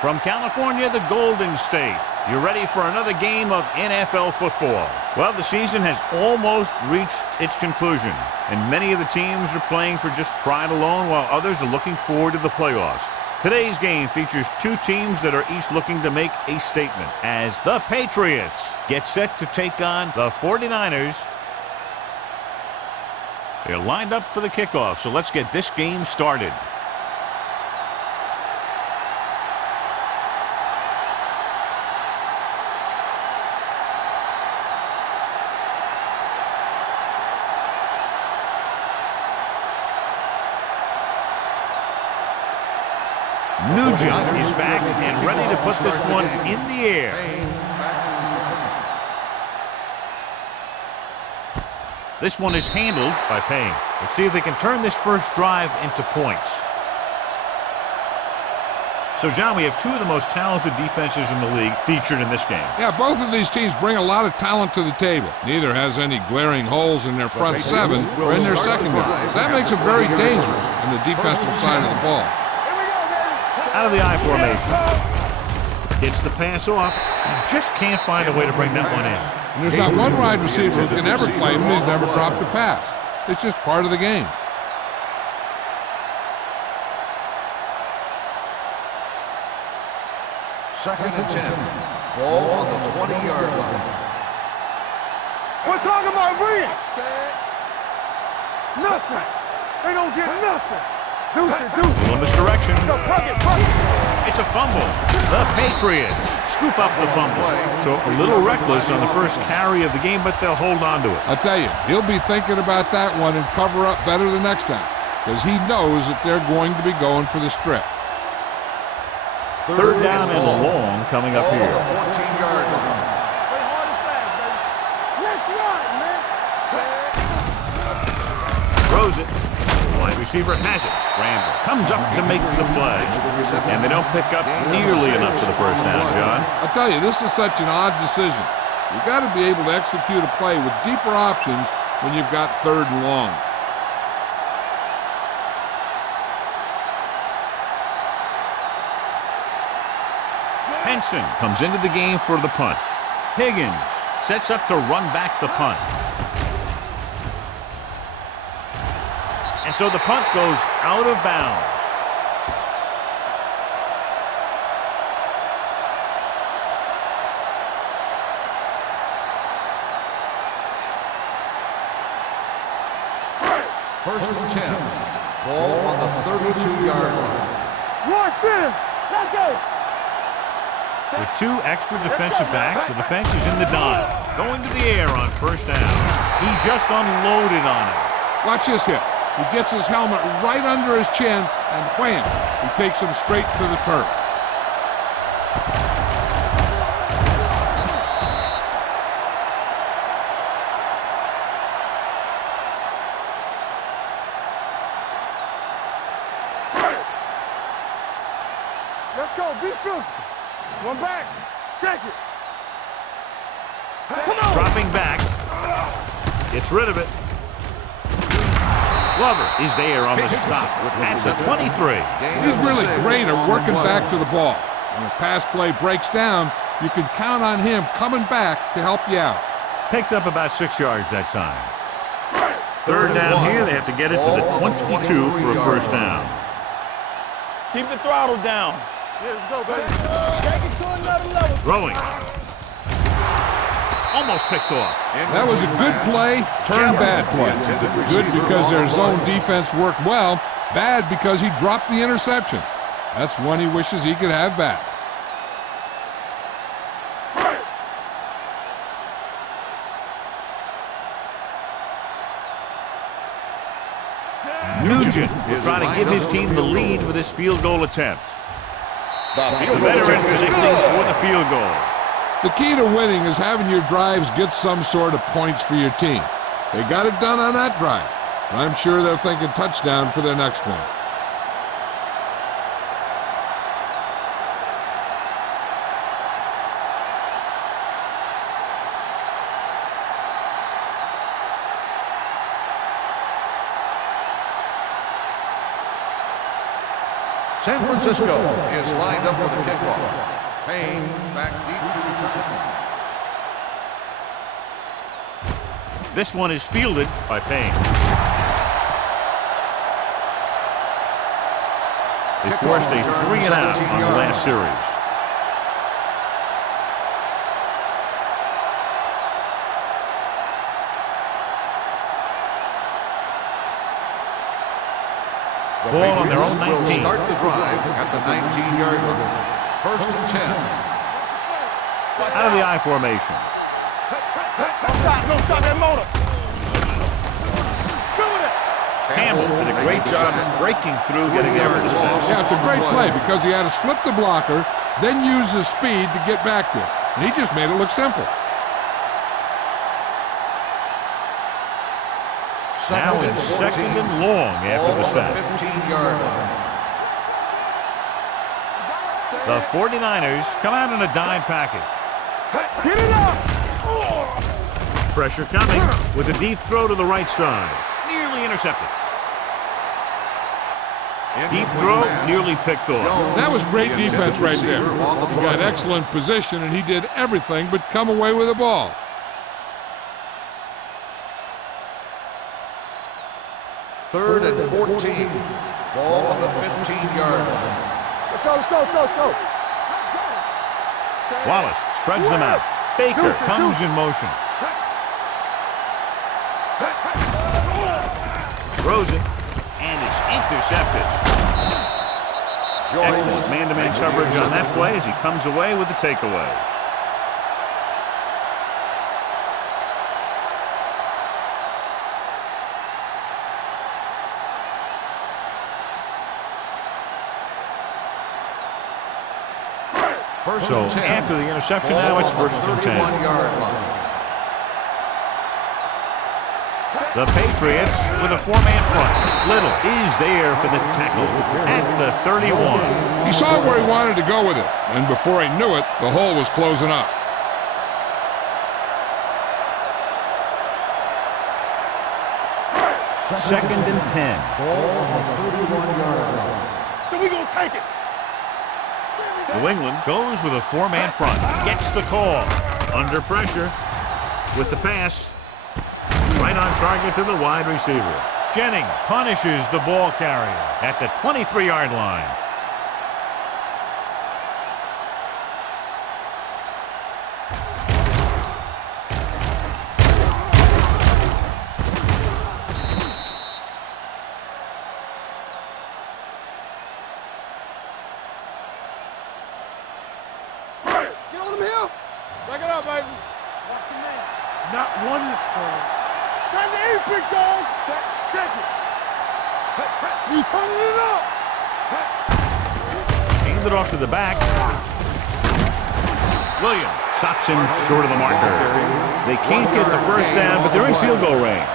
From California, the Golden State. You're ready for another game of NFL football. Well, the season has almost reached its conclusion, and many of the teams are playing for just pride alone, while others are looking forward to the playoffs. Today's game features two teams that are each looking to make a statement, as the Patriots get set to take on the 49ers. They're lined up for the kickoff, so let's get this game started. Nugent is back and ready to put this one in the air. This one is handled by Payne. Let's see if they can turn this first drive into points. So, John, we have two of the most talented defenses in the league featured in this game. Yeah, both of these teams bring a lot of talent to the table. Neither has any glaring holes in their front seven or in their secondary. That makes it very dangerous on the defensive side of the ball. Out of the I formation. Gets the pass off. Just can't find a way to bring that one in. And there's not one wide receiver who can ever claim he's never dropped a pass. It's just part of the game. Second and 10. Ball on the 20-yard line. We're talking about reading. Nothing. They don't get nothing. Little misdirection. It's a fumble. The Patriots scoop up the fumble. So a little reckless on the first carry of the game, but they'll hold on to it. I'll tell you, he'll be thinking about that one and cover up better the next time, because he knows that they're going to be going for the strip. Third down and long coming up here. 14-yard line. Throws it. Wide receiver has it. Randall comes up to make the play. And they don't pick up nearly enough for the first down, John. I'll tell you, this is such an odd decision. You've got to be able to execute a play with deeper options when you've got third and long. Henson comes into the game for the punt. Higgins sets up to run back the punt. And so the punt goes out of bounds. First and 10. Ball on the 32-yard line. Watch him. Let's go. With two extra defensive backs, the defense is in the dive. Going to the air on first down. He just unloaded on him. Watch this hit. He gets his helmet right under his chin, and wham, he takes him straight to the turf. Let's go. Be physical. One back. Check it. Come on. Dropping back. Gets rid of it. Glover is there on the stop at the 23. He's really great at working back to the ball. When a pass play breaks down, you can count on him coming back to help you out. Picked up about 6 yards that time. Third down here. They have to get it to the 22 for a first down. Keep the throttle down. Yeah, let's go, baby. Take it to another level. Throwing. Almost picked off. That was a good play, turned bad play. Good because their zone defense worked well. Bad because he dropped the interception. That's one he wishes he could have back. Nugent will try to give his team the lead with this field goal attempt. The veteran connecting for the field goal. The key to winning is having your drives get some sort of points for your team. They got it done on that drive. I'm sure they're thinking touchdown for their next one. San Francisco is lined up for the kickoff. Payne back deep to return. This one is fielded by Payne. They forced a 3-and-out on the last series. Ball on their own 19. Will start the drive at the 19-yard line. 1st and 10. Out of the I formation. Don't stop that motor. Campbell did a great job breaking through, getting there for the 6. Yeah, it's a great play because he had to slip the blocker, then use his speed to get back there. And he just made it look simple. Now it's 2nd and long after the sack. 15-yard line. The 49ers come out in a dime package. Get it up. Pressure coming with a deep throw to the right side. Nearly intercepted. Deep throw, nearly picked off. That was great defense right there. He got excellent position, and he did everything but come away with the ball. Third and 14. Ball on the 15-yard line. Let's go. Wallace spreads them out. Baker comes in motion. Throws it, and it's intercepted. Excellent man-to-man coverage on that play as he comes away with the takeaway. So after the interception, now it's 1st and 10. 31-yard line. The Patriots with a 4-man front. Little is there for the tackle at the 31. He saw where he wanted to go with it, and before he knew it, the hole was closing up. Second and 10. So we gonna take it. New England goes with a 4-man front. Gets the call. Under pressure with the pass. Right on target to the wide receiver. Jennings punishes the ball carrier at the 23-yard line. Get on him here. Back it up, baby. Watch your man. Not one inch, fellas. Time to eat, big dog. Check it. You turning it up. Hand it off to the back. Williams stops him short of the marker. They can't get the first down, but they're in field goal range.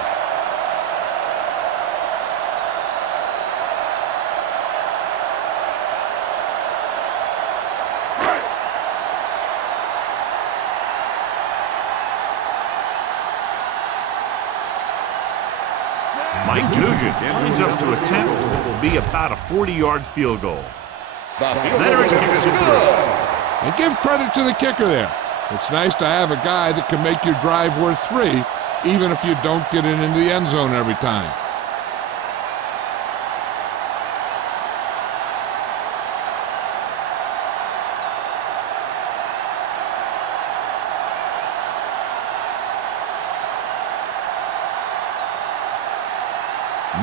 Mike Nugent lines up to attempt what will be about a 40-yard field goal. Veteran kicks it through. And give credit to the kicker there. It's nice to have a guy that can make your drive worth 3, even if you don't get it into the end zone every time.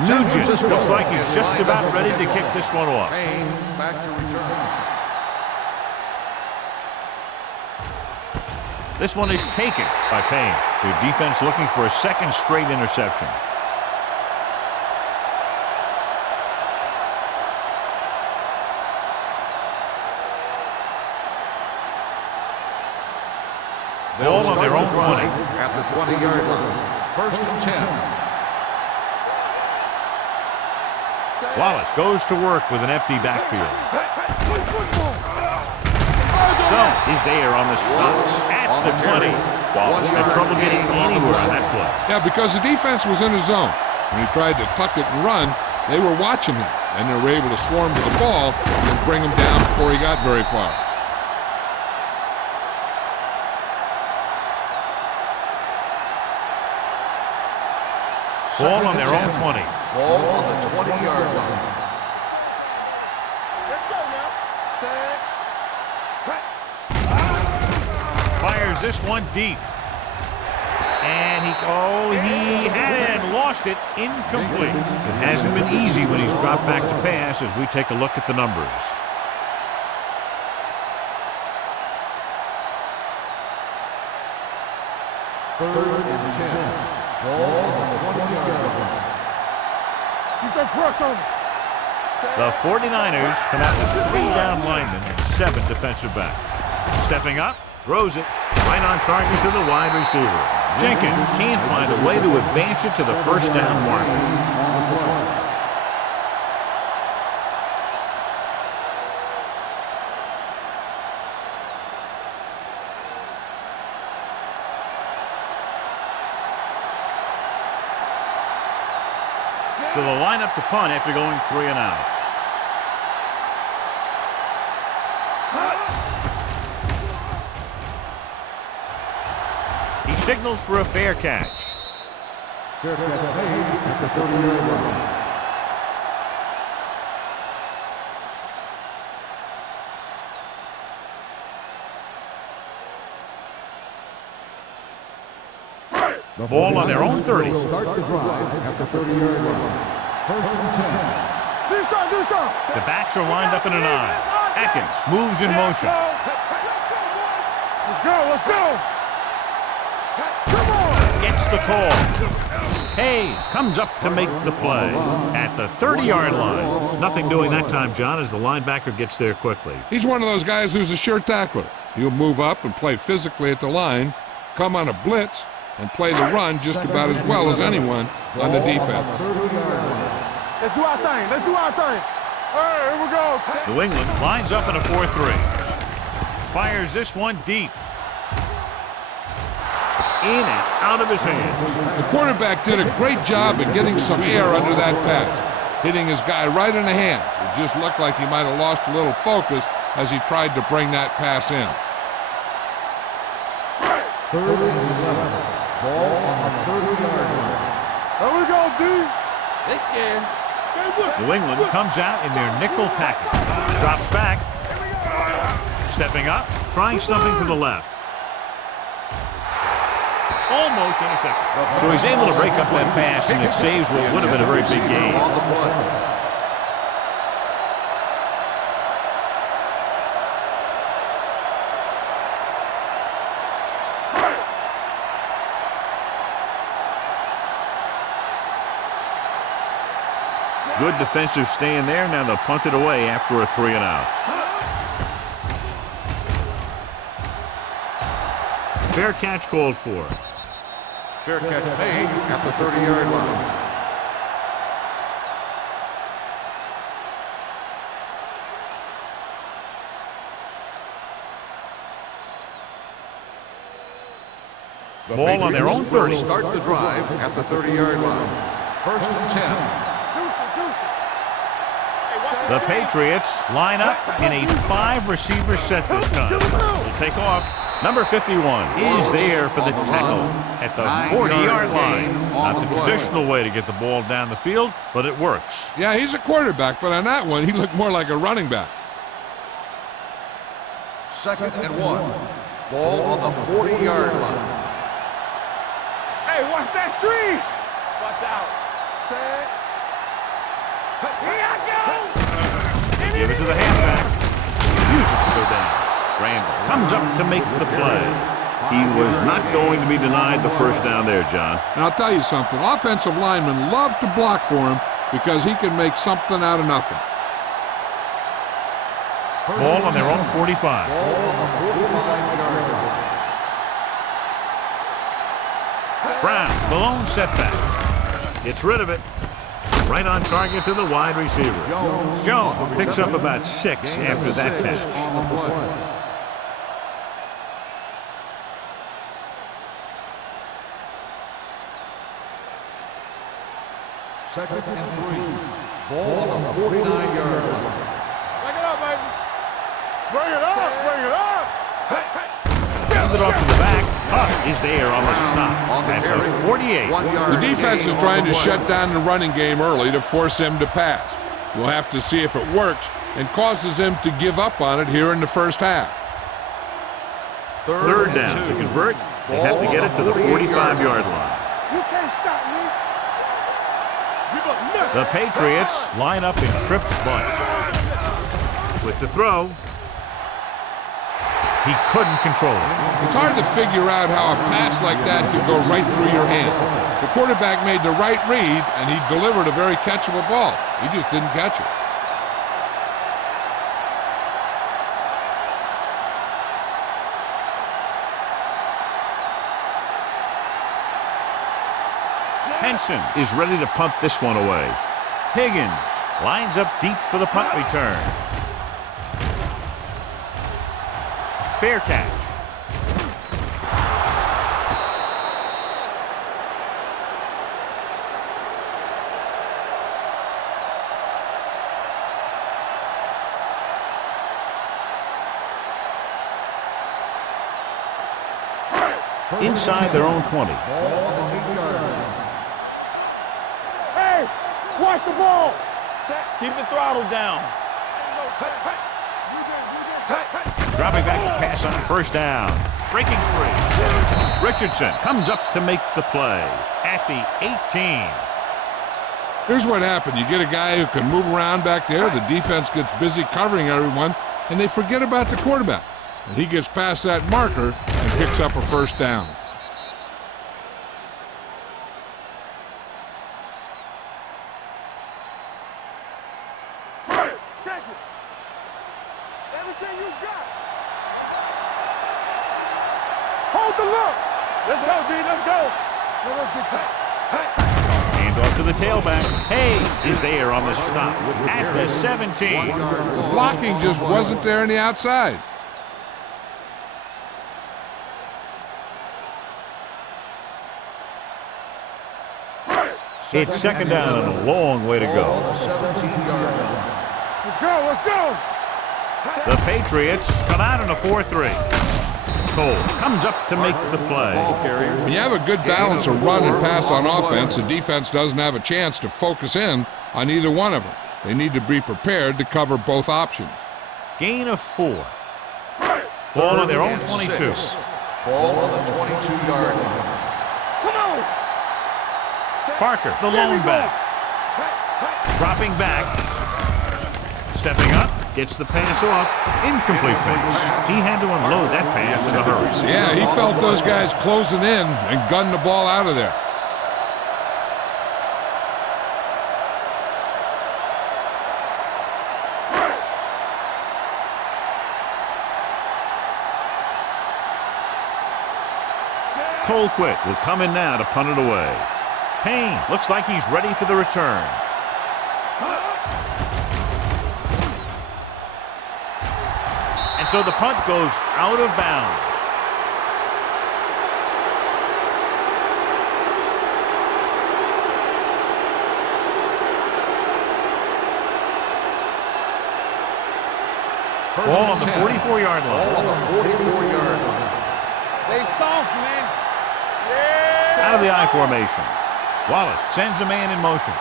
Nugent looks like he's just about ready to kick this one off. Payne back to return. This one is taken by Payne. Their defense looking for a second straight interception. Ball on their own 20. At the 20-yard line. 1st and 10. Wallace goes to work with an empty backfield. Stone is there on the stop at the 20. Wallace had trouble getting anywhere on that play. Yeah, because the defense was in his zone. When he tried to tuck it and run, they were watching him. and they were able to swarm to the ball and bring him down before he got very far. Ball on their own 20. Ball on the 20-yard line. Let's go now. Set. Fires this one deep. And he had it and lost it. Incomplete. It hasn't been easy when he's dropped back to pass as we take a look at the numbers. Third and 10. Ball on the 20-yard line. Keep that press on him. The 49ers come out with 3 down linemen and 7 defensive backs. Stepping up, throws it right on target to the wide receiver. Jenkins can't find a way to advance it to the first down marker. So they'll line up to punt after going 3 and out. He signals for a fair catch. Fair catch made at the 30-yard line. The ball on their own 30. Start the drive at the 30-yard line. First and 10. Do something. The backs are lined up in an I. Atkins moves in motion. Let's go. Come on. Gets the call. Hayes comes up to make the play at the 30-yard line. Nothing doing that time, John, as the linebacker gets there quickly. He's one of those guys who's a sure tackler. He'll move up and play physically at the line, come on a blitz, and play the run just about as well as anyone on the defense. Let's do our thing. All right, here we go. New England lines up in a 4-3. Fires this one deep. In and out of his hands. The quarterback did a great job of getting some air under that pass, hitting his guy right in the hand. It just looked like he might have lost a little focus as he tried to bring that pass in. Third and 11. Ball on the 30-yard line. There we go, D. They scared. New England comes out in their nickel package. Drops back. Stepping up, trying something to the left. Almost intercepted. So he's able to break up that pass, and it saves what would have been a very big gain. On the play. Good defensive stand there. Now they'll punt it away after a 3 and out. Fair catch called for. Fair catch made at the 30-yard line. Ball on their own 30. Start the drive at the 30-yard line. First and 10. The Patriots line up in a 5-receiver set this time. Will take off. Number 51 is there for the tackle at the 40-yard line. Not the traditional way to get the ball down the field, but it works. Yeah, he's a quarterback, but on that one, he looked more like a running back. Second and 1. Ball on the 40-yard line. Hey, watch that screen. Watch out. Set. Here I go. Give it to the halfback. Refuses to go down. Randall comes up to make the play. He was not going to be denied the first down there, John. And I'll tell you something. Offensive linemen love to block for him because he can make something out of nothing. Ball on their own 45. Ball on the 45-yard line. Brown, the lone setback. Gets rid of it. Right on target to the wide receiver. Jones picks up about 6 after that catch. On the play. Second and 3. Ball on the 49-yard line. Bring it up, baby. Bring it up. Bring it up. Hand it off to the back. Huff is there on the stop at the 48. The defense is trying to shut down the running game early to force him to pass. We'll have to see if it works and causes him to give up on it here in the first half. Third down. To convert, they have to get it to the 45-yard line. You can't stop me. Give up nothing. The Patriots line up in Tripp's bunch. With the throw, he couldn't control it. It's hard to figure out how a pass like that could go right through your hand. The quarterback made the right read, and he delivered a very catchable ball. He just didn't catch it. Henson is ready to punt this one away. Higgins lines up deep for the punt return. Fair catch. Inside their own 20. Hey, watch the ball. Keep the throttle down. Dropping back to pass on first down. Breaking free. Richardson comes up to make the play at the 18. Here's what happened. You get a guy who can move around back there. The defense gets busy covering everyone, and they forget about the quarterback. And he gets past that marker and picks up a first down. Check it. Everything you got. Hold the look. Let's go, D. Let's go. Let us get Hand off to the tailback. Hayes is there on the stop at the 17. The blocking just wasn't there on the outside. It's second down and a long way to go. Let's go. Let's go. The Patriots come out in a 4-3. Cole comes up to make the play. When you have a good balance of run and pass on offense, the defense doesn't have a chance to focus in on either one of them. They need to be prepared to cover both options. Gain of 4. Ball on their own 22. Ball on the 22-yard line. Come on. Parker, the lone back. Dropping back. Stepping up. Gets the pass off. Incomplete pass. He had to unload that pass in a hurry. Yeah, he felt those guys closing in and gunned the ball out of there. Colquitt will come in now to punt it away. Payne looks like he's ready for the return. And so the punt goes out of bounds. Ball on the 44-yard line. Ball on the 44-yard line. They soft, man. Out of the I formation. Wallace sends a man in motion.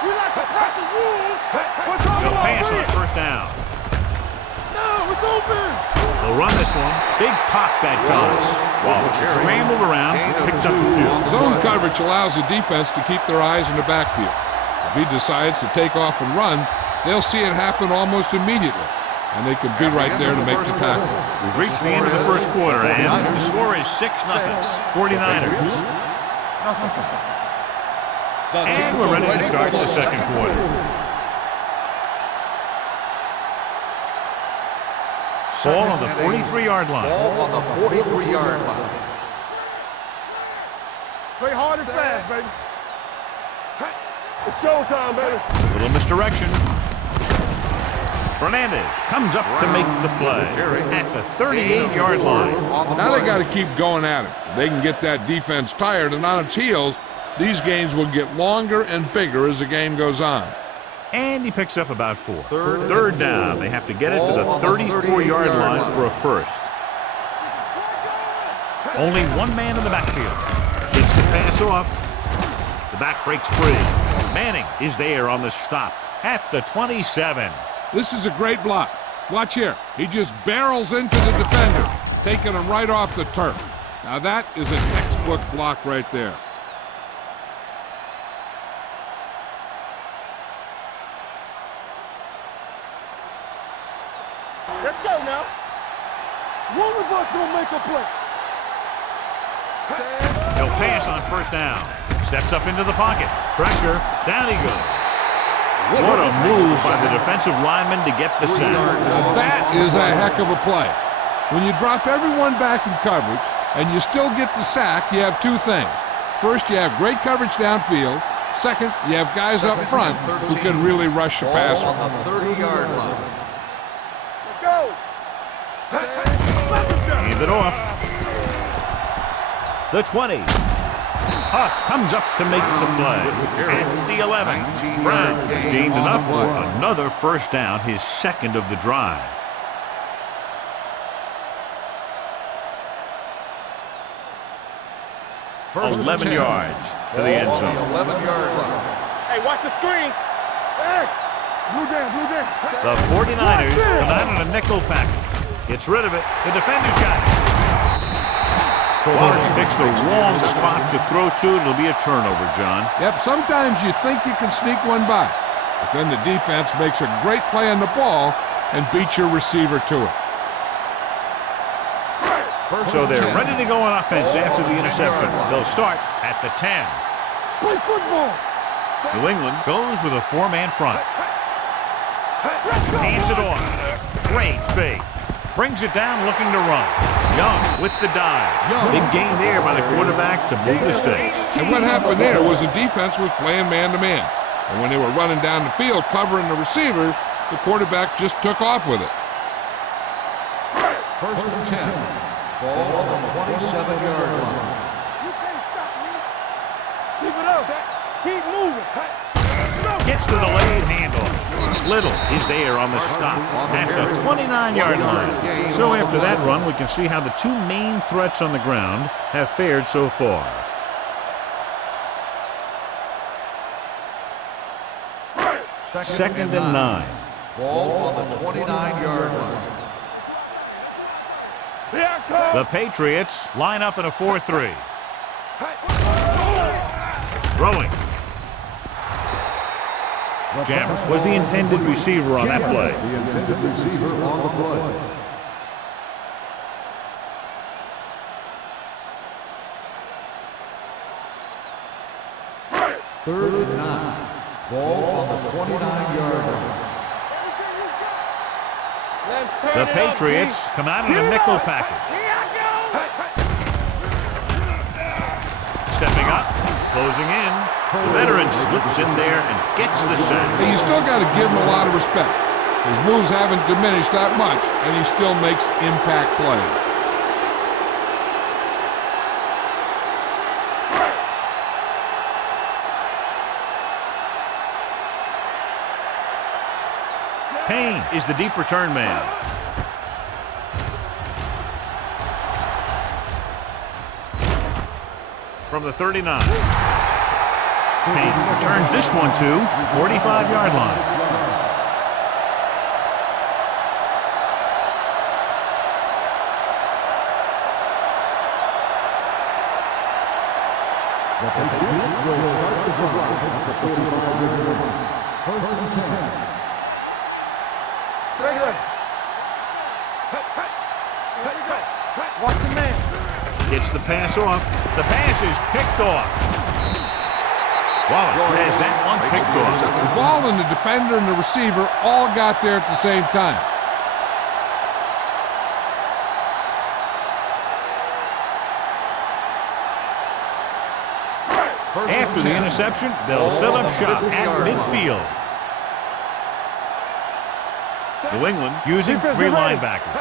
You like to cut the rules. What's on He'll the pass on line? first down. No, it's open. They'll run this one. Big pop that time. Wallace scrambled around, picked up the field. Zone coverage allows the defense to keep their eyes in the backfield. If he decides to take off and run, they'll see it happen almost immediately, and they can be right there to make the tackle. We've reached the end of the first quarter, and the score is 6-0. 49ers. And we're ready to start the second quarter. Ball on the 43-yard line. Ball on the 43-yard line. Play hard and fast, baby. It's showtime, baby. Little misdirection. Fernandez comes up to make the play at the 38-yard line. Now they got to keep going at it. They can get that defense tired and on its heels, These games will get longer and bigger as the game goes on. And he picks up about 4. Third down. They have to get it to the 34-yard line for a first. Only one man in the backfield. Gets the pass off. The back breaks free. Manning is there on the stop at the 27. This is a great block. Watch here. He just barrels into the defender, taking him right off the turf. Now that is a textbook block right there. Let's go now. One of us gonna make a play. He'll pass on first down. Steps up into the pocket. Pressure. Down he goes. What a move by the defensive lineman to get the sack. Now that is a heck of a play. When you drop everyone back in coverage and you still get the sack, you have two things. First, you have great coverage downfield. Second, you have guys up front who can really rush the passer. On the 30-yard line. Let's go. Hand it off. The 20. Huff comes up to make the play. At the 11. Brown has gained enough for another first down, his second of the drive. First 11 yards to the end zone. 11-yard line. Hey, watch the screen. X. Blue down, blue down. The 49ers come out in a nickel package. Gets rid of it. The defender's got it. Wallace picks the wrong spot to throw to. It'll be a turnover, John. Yep, sometimes you think you can sneak one by, but then the defense makes a great play on the ball and beats your receiver to it. So they're ready to go on offense after the interception. They'll start at the 10. Play football. New England goes with a 4-man front. Hands it off. Great fake. Brings it down looking to run. Young with the dive. Big gain there by the quarterback to move the stakes. And what happened there was the defense was playing man-to-man. And when they were running down the field covering the receivers, the quarterback just took off with it. First and 10. Ball on the 27-yard line. You can't stop me. Keep it up. Keep moving. Gets the delayed handoff. Little is there on the stop at the 29-yard line. So after that run, we can see how the two main threats on the ground have fared so far. Second and 9. Ball on the 29-yard line. The Patriots line up in a 4-3. Throwing. Jammers was the intended receiver on that play. The intended receiver on the play. Third and 9. Ball on the 29-yard line. The Patriots come out in a nickel package. Stepping up, closing in. The veteran slips in there and gets the sack. Hey, you still got to give him a lot of respect. His moves haven't diminished that much, and he still makes impact plays. Payne is the deep return man. From the 39. Payne returns this one to 45-yard line. The Patriots will start the drive at the 45-yard line. First and 10. Watch the man. Gets the pass off. The pass is picked off. Wallace has that one picked off. The ball and the defender and the receiver all got there at the same time. After the interception, they'll set up shop at midfield. New England using three linebackers.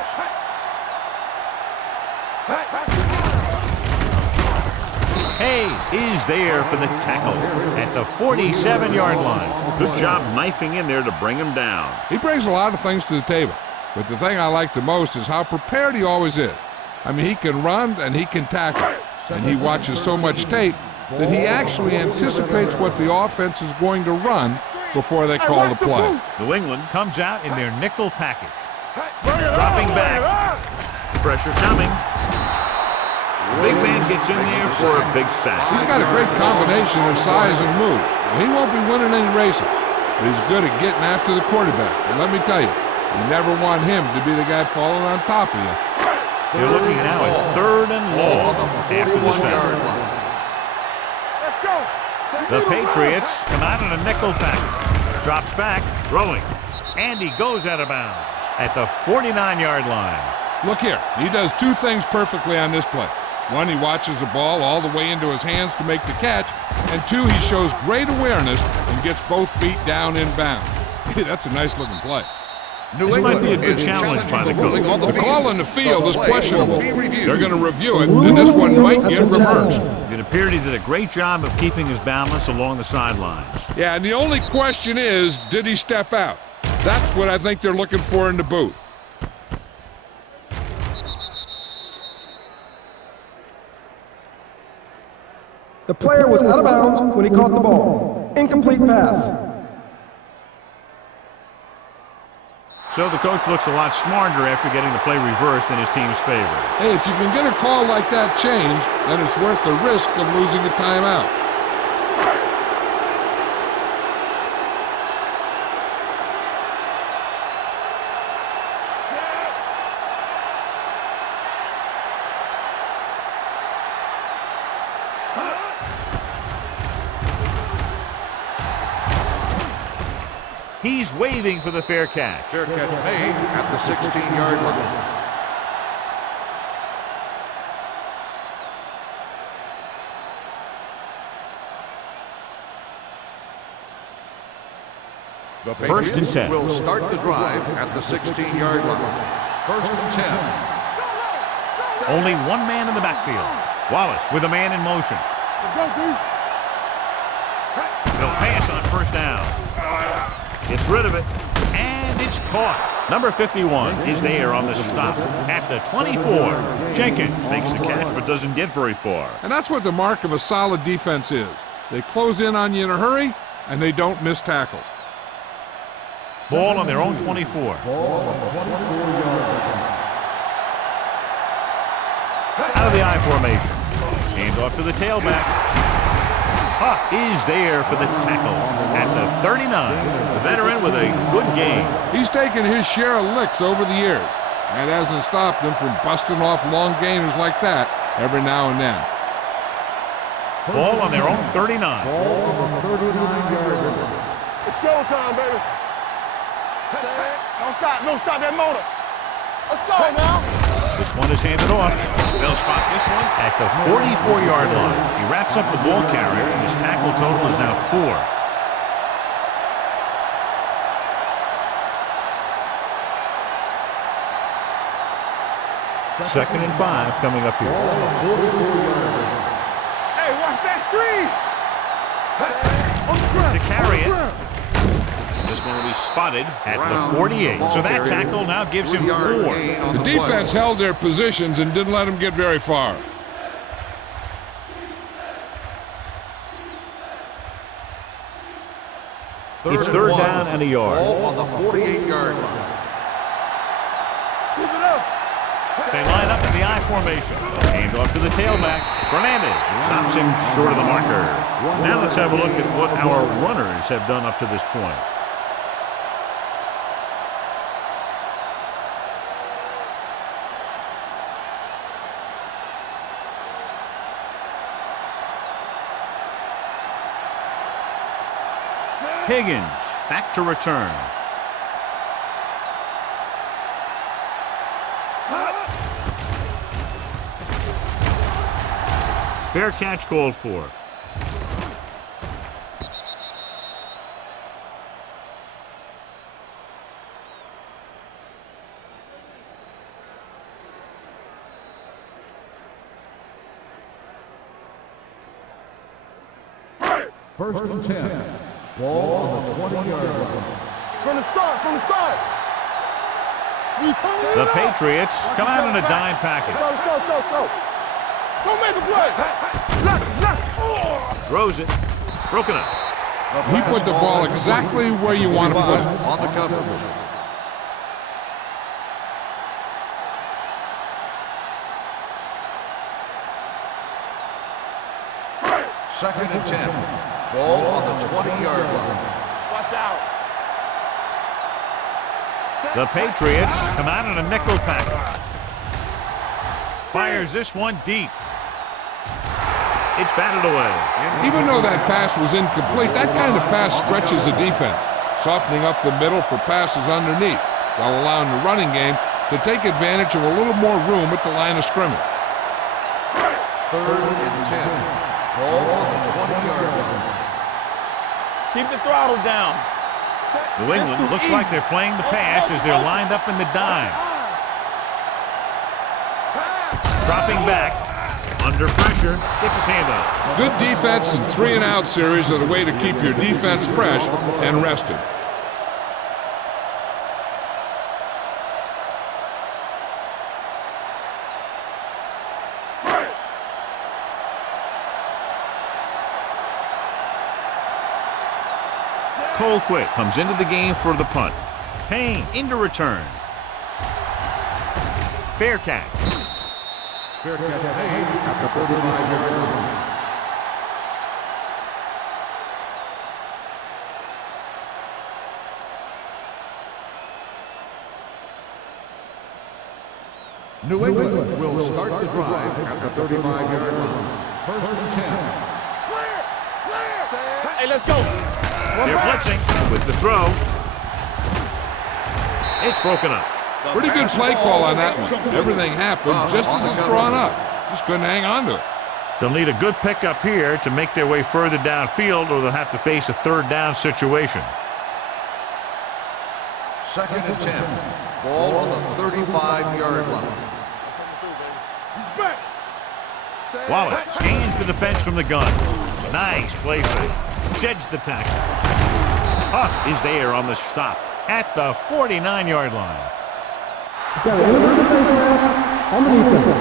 Hayes is there for the tackle at the 47-yard line. Good job knifing in there to bring him down. He brings a lot of things to the table, but the thing I like the most is how prepared he always is. I mean, he can run and he can tackle, and he watches so much tape that he actually anticipates what the offense is going to run before they call the play. New England comes out in their nickel package. Dropping back. Pressure coming. Big man gets in there for a big sack. He's got a great combination of size and move. He won't be winning any races, but he's good at getting after the quarterback. And let me tell you, you never want him to be the guy falling on top of you. They're looking now at 3rd and long after the sack. Let's go. The Patriots come out in a nickel package. Drops back, throwing. And he goes out of bounds at the 49-yard line. Look here, he does two things perfectly on this play. One, he watches the ball all the way into his hands to make the catch, and two, he shows great awareness and gets both feet down in bounds. Hey, that's a nice-looking play. This might be a good challenge by the coach. The call on the field is questionable. They're going to review it, and this one might get reversed. It appeared he did a great job of keeping his balance along the sidelines. Yeah, and the only question is, did he step out? That's what I think they're looking for in the booth. The player was out of bounds when he caught the ball. Incomplete pass. So the coach looks a lot smarter after getting the play reversed in his team's favor. Hey, if you can get a call like that changed, then it's worth the risk of losing a timeout. He's waving for the fair catch. Fair catch made at the 16-yard line. The First and 10. will start the drive at the 16-yard line. First and 10. Only one man in the backfield. Wallace with a man in motion. Let's go, D. They'll pass on first down. Gets rid of it, and it's caught. Number 51 is there on the stop at the 24. Jenkins makes the catch but doesn't get very far. And that's what the mark of a solid defense is. They close in on you in a hurry, and they don't miss tackle. Ball on their own 24. Out of the I formation. Hand off to the tailback. Huff is there for the tackle at the 39. The veteran with a good game. He's taken his share of licks over the years. That hasn't stopped him from busting off long gainers like that every now and then. Ball on their own 39. It's showtime, baby. Don't stop that motor. Let's go now. This one is handed off. They'll spot this one at the 44-yard line. He wraps up the ball carrier, and his tackle total is now 4. Second and 5 coming up here. Hey, watch that screen. To carry it. This one will be spotted at the 48. So that tackle now gives him 4. The defense held their positions and didn't let them get very far. It's third down and a yard. Ball on the 48-yard line. Keep it up. They line up in the I formation. Hand off to the tailback. Fernandez stops him short of the marker. Now let's have a look at what our runners have done up to this point. Higgins back to return. Fair catch called for. First and 10. Ball on the 20-yard line. From the start, from the start. The Patriots come out in a dime package. Go. Don't make a play. Throws it. Broken up. He put the ball exactly where you want to put it. On the coverage. Second and 10. Ball on the 20-yard line. Watch out. The Patriots come out in a nickel package. Fires this one deep. It's batted away. Even though that pass was incomplete, that kind of pass stretches the defense, softening up the middle for passes underneath, while allowing the running game to take advantage of a little more room at the line of scrimmage. Third and 10. Ball on the 20-yard line. Keep the throttle down. New England looks like they're playing the pass as they're lined up in the dime. Dropping back, under pressure, gets his hand up. Good defense and 3-and-out series are the way to keep your defense fresh and rested. Colquitt comes into the game for the punt. Payne into return. Fair catch. Fair catch made at the 35-yard line. New England will start the drive at the 35-yard line. First and 10. Hey, let's go. They're blitzing with the throw. It's broken up. Pretty good play call on that one. Everything happened just as it's drawn up. Just couldn't hang on to it. They'll need a good pickup here to make their way further downfield, or they'll have to face a third down situation. Second and 10. Ball on the 35-yard line. Wallace scans the defense from the gun. Nice play fake. Sheds the tackle. Huff is there on the stop at the 49-yard line. Got an inverted face mask on the defense.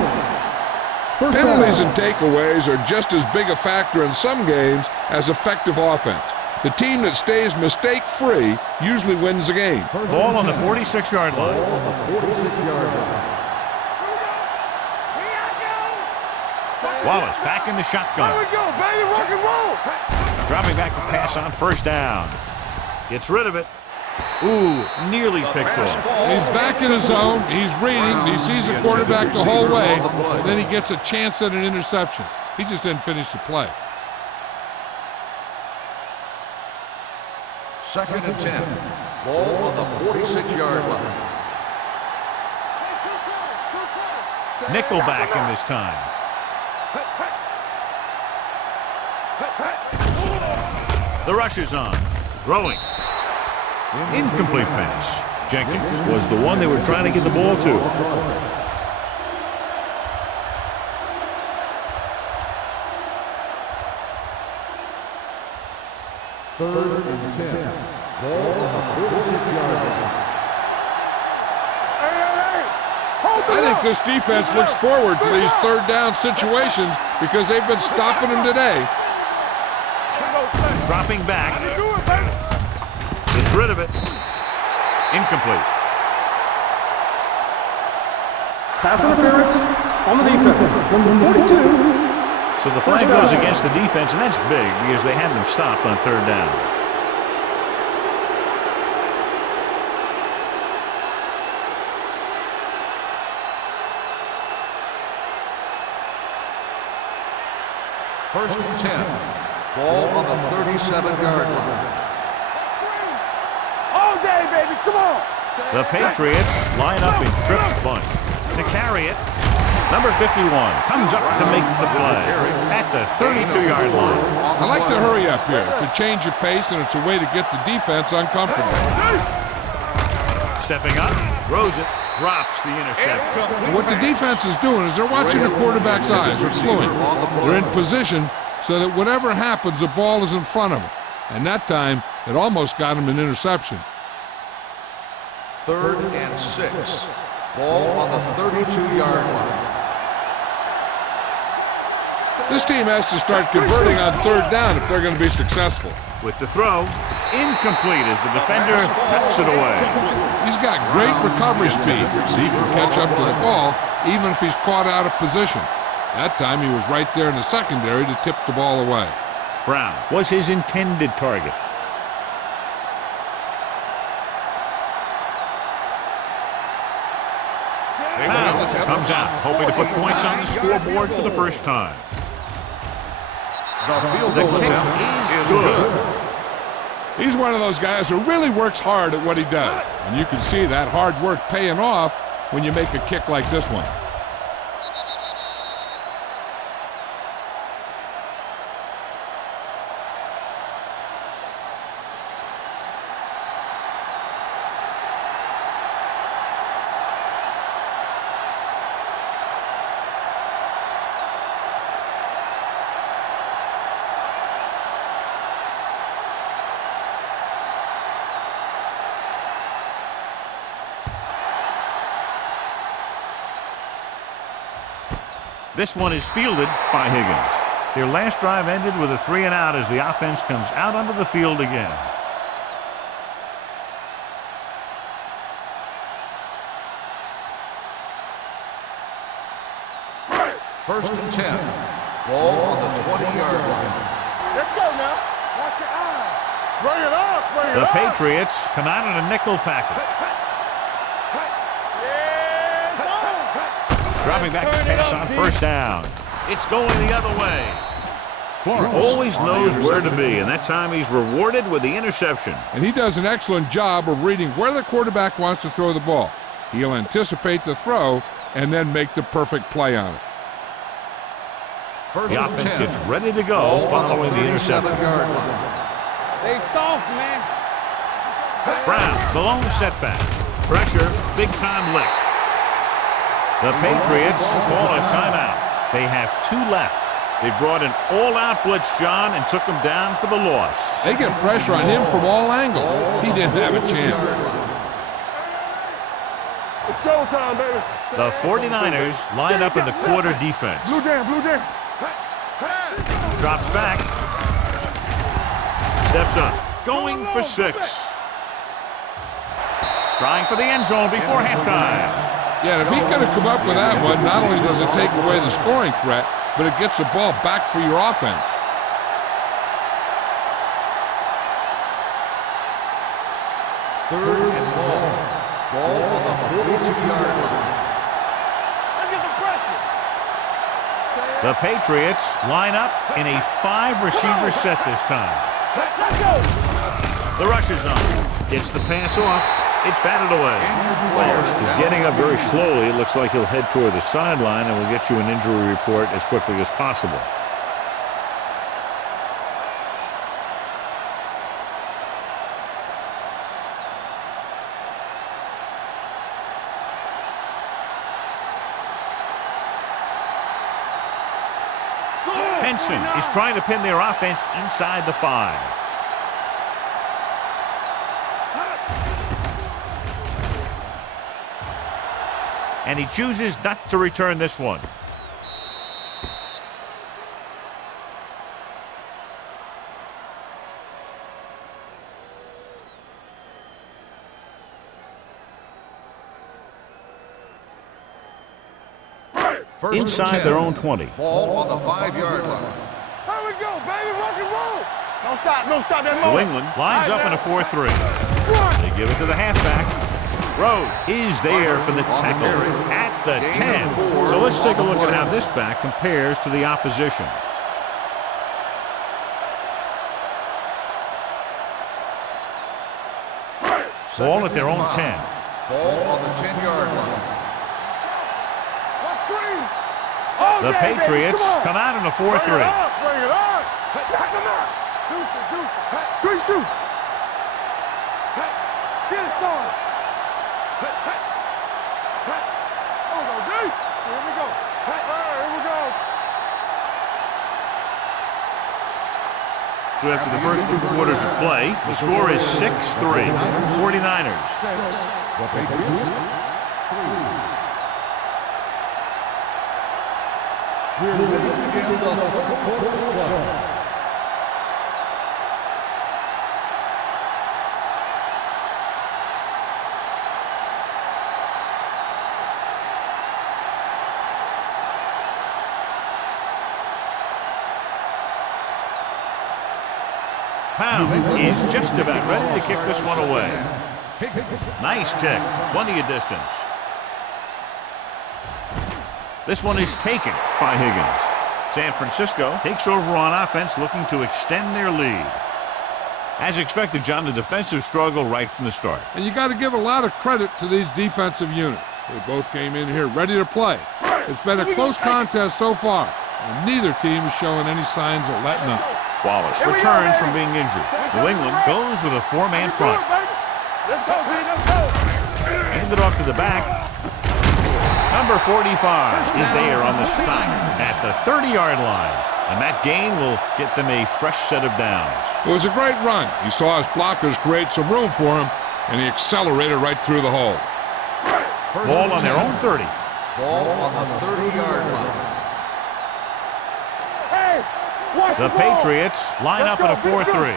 First Penalties down. and takeaways are just as big a factor in some games as effective offense. The team that stays mistake-free usually wins the game. Ball on the 46-yard line. Ball on the 46-yard line. Wallace back in the shotgun. There we go, baby, rock and roll. Dropping back to pass on first down. Gets rid of it. Ooh, nearly picked off. He's back in his zone. He's reading. He sees the quarterback the whole way. Then he gets a chance at an interception. He just didn't finish the play. Second and 10. Ball on the 46-yard line. Nickelback in this time. The rush is on. Throwing. Incomplete pass. Jenkins was the one they were trying to get the ball to. Third and 10. Ball on the 46-yard line. I think this defense looks forward to these third down situations because they've been stopping them today. Dropping back. Gets rid of it. Incomplete. Pass interference on the defense. Number 42. So the flag goes against the defense, and that's big because they had them stopped on third down. First and 10. Ball on the 37-yard line. All day, baby, come on. The Patriots line up in Tripp's bunch. To carry it, number 51 comes up to make the play at the 32-yard line. I like to hurry up here. It's a change of pace, and it's a way to get the defense uncomfortable. Stepping up, throws it, drops the interception. And what the defense is doing is they're watching the quarterback's eyes. They're slowing. They're in position so that whatever happens, the ball is in front of him. And that time, it almost got him an interception. 3rd and 6. Ball on the 32-yard line. This team has to start converting on 3rd down if they're going to be successful. With the throw, incomplete as the defender knocks it away. He's got great recovery speed, so he can catch up to the ball even if he's caught out of position. That time he was right there in the secondary to tip the ball away. Brown was his intended target. Powell comes out, hoping to put points on the scoreboard for the first time. The field The goal kick attempt is good. He's one of those guys who really works hard at what he does. And you can see that hard work paying off when you make a kick like this one. This one is fielded by Higgins. Their last drive ended with a 3-and-out as the offense comes out onto the field again. First and 10. Ball on the 20-yard line. Let's go now. Watch your eyes. Bring it up. Bring it The up. Patriots come out in a nickel package. Dropping back to pass on 1st down. It's going the other way. Florence always knows where to be, and that time he's rewarded with the interception. And he does an excellent job of reading where the quarterback wants to throw the ball. He'll anticipate the throw and then make the perfect play on it. First The and offense 10. gets ready to go Ball on following the interception. 37-yard line. They soft, man. Brown, the lone setback. Pressure, big-time lick. The Patriots call a timeout. They have 2 left. They brought an all-out blitz, John, and took him down for the loss. They get pressure on him from all angles. He didn't have a chance. It's showtime, baby. The 49ers line up in the quarter defense. Blue jam, blue jam. Drops back. Steps up. Going for 6. Trying for the end zone before halftime. Yeah, if he could have come up with that one, not only does it take away the scoring threat, but it gets the ball back for your offense. Third and ball. Ball on the 42-yard line. Let's get the pressure. The Patriots line up in a 5-receiver set this time. Let's go. The rush is on. Gets the pass off. It's batted away. He's getting up very slowly. It looks like he'll head toward the sideline, and we'll get you an injury report as quickly as possible. Henson is trying to pin their offense inside the 5. And he chooses not to return this one. First Inside and their 10. own 20. Ball on the 5-yard line. Here we go, baby. Rock and roll. Don't stop. Don't stop that New move. England lines up in a 4-3. They give it to the halfback. Rhodes is there for the tackle at the 10. So let's take a look at how this back compares to the opposition. Ball at their own 10. Ball on the 10-yard line. Let's scream. The Patriots come out in a 4-3. Bring it up. Bring it up. Back him up. Deuce it, deuce it. Three shoot. Get it, son. Here we go, D. Here we go. Here we go. So after the first 2 quarters of play, the score is 6-3. 49ers. 6. The Patriots 3. We're ready to begin the third quarter of play. Pound is just about ready to kick this one away. Nice kick, plenty of distance. This one is taken by Higgins. San Francisco takes over on offense, looking to extend their lead. As expected, John, the defensive struggle right from the start. And you got to give a lot of credit to these defensive units. They both came in here ready to play. It's been a close contest so far, and neither team is showing any signs of letting up. Wallace returns from being injured. New England goes with a 4-man front. Let's go, Pete. Let's go. Hand it off to the back. Number 45 is there on the stop at the 30-yard line. And that gain will get them a fresh set of downs. It was a great run. He saw his blockers create some room for him, and he accelerated right through the hole. Ball on their own 30. Ball on the 30-yard line. Hey, watch The the ball. Patriots line up in a 4-3.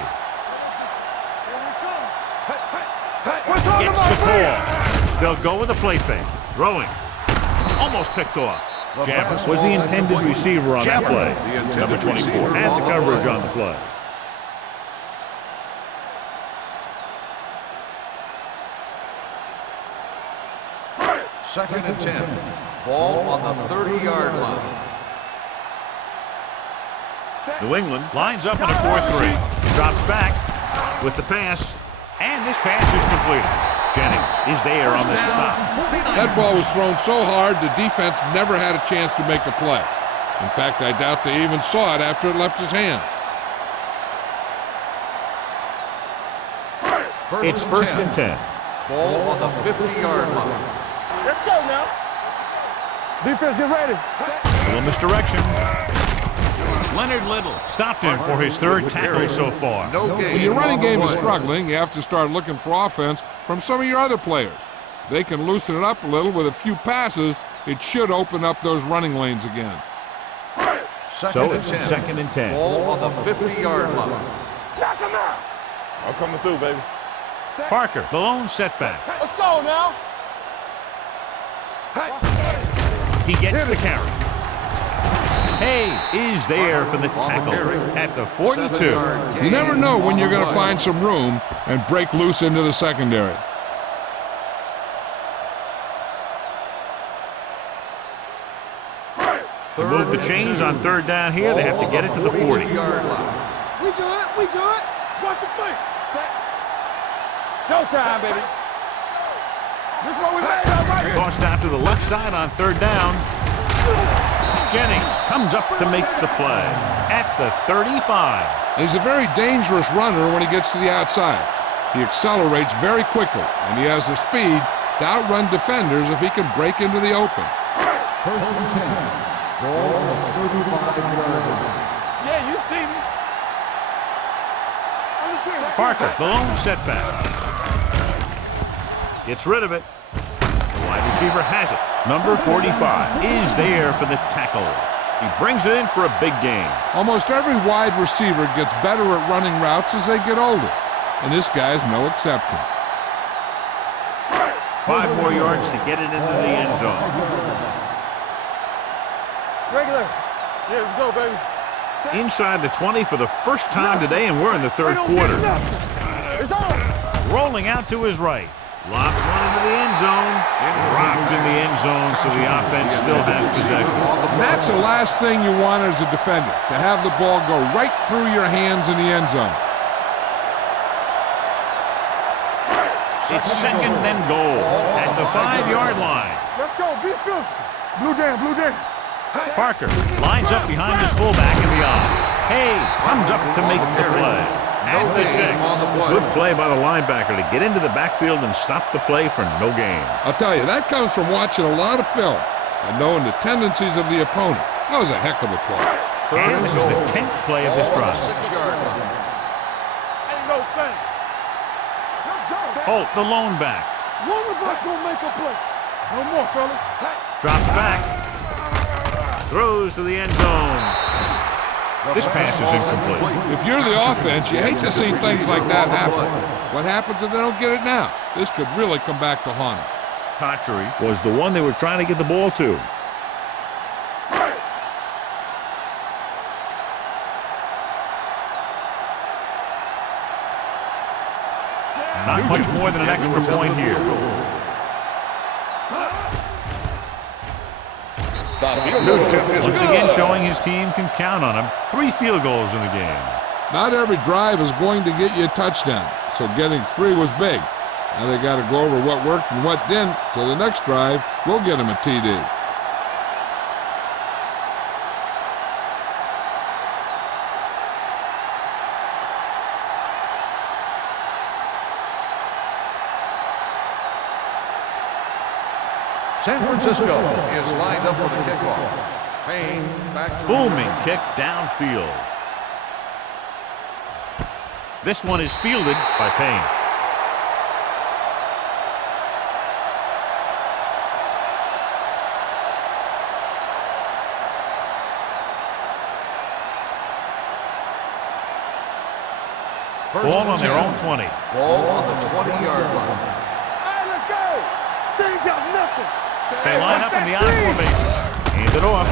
Gets the call. They'll go with a play fake. Throwing. Almost picked off. Jabbers was the intended receiver on that play. Number 24 had the coverage on the play. Second and 10. Ball on the 30-yard line. New England lines up in a 4-3. Drops back with the pass. And this pass is completed. Jennings is there on the stop. That ball was thrown so hard, the defense never had a chance to make a play. In fact, I doubt they even saw it after it left his hand. It's first and 10. Ball on the 50-yard line. Let's go now. Defense, get ready. A little misdirection. Leonard Little stopped him for his 3rd tackle so far. No gain. When your running game is One. struggling, you have to start looking for offense from some of your other players. They can loosen it up a little with a few passes. It should open up those running lanes again. So it's second and 10. Ball on the 50-yard line. Knock him out. I'm coming through, baby. Parker, the lone setback. Let's go now. He gets the carry. Hayes is there for the tackle at the 42. You never know when you're going to find some room and break loose into the secondary. To move the chains on 3rd down here, they have to get it to the 40. We good. We good. Watch the play. Showtime, baby. This is what we made, all right? Tossed out to the left side on 3rd down. Jennings comes up to make the play at the 35. He's a very dangerous runner when he gets to the outside. He accelerates very quickly, and he has the speed to outrun defenders if he can break into the open. First and 10. Ball on the 35-yard line. Yeah, you see me. I'm the king. Parker, the lone setback. Gets rid of it. The wide receiver has it. Number 45 is there for the tackle. He brings it in for a big gain. Almost every wide receiver gets better at running routes as they get older, and this guy's no exception. 5 more yards to get it into the end zone. Regular. Yeah, let's go, baby. Inside the 20 for the first time today, and we're in the 3rd quarter. It's on. Rolling out to his right. Lobs one into the end zone. Dropped in the end zone, so the offense still has possession. And that's the last thing you want as a defender, to have the ball go right through your hands in the end zone. It's second and goal at the 5-yard line. Let's go. Be physical. Blue down, blue down. Parker lines up behind his fullback in the eye. Hayes comes up to make the play. At the 6. Good play by the linebacker to get into the backfield and stop the play for no gain. I'll tell you, that comes from watching a lot of film and knowing the tendencies of the opponent. That was a heck of a play. And this is the 10th play of this drive. 6-yard line. no thing. Let's go. Holt, the lone back. One of us gonna make a play. No more, fellas. Drops back. Throws to the end zone. This pass is incomplete. If you're the offense, you hate to see things like that happen. What happens if they don't get it now? This could really come back to haunt them. Contrary was the one they were trying to get the ball to. Not much more than an extra point here. Once again showing his team can count on him. 3 field goals in the game. Not every drive is going to get you a touchdown, so getting 3 was big. Now they got to go over what worked and what didn't, so the next drive will get him a TD. San Francisco is lined up for the kickoff. Payne back to Booming kick downfield. This one is fielded by Payne. Ball on their own 20. Ball on the 20-yard line. Hey, let's go. They ain't got nothing. They line up in the I formation. Hand it off.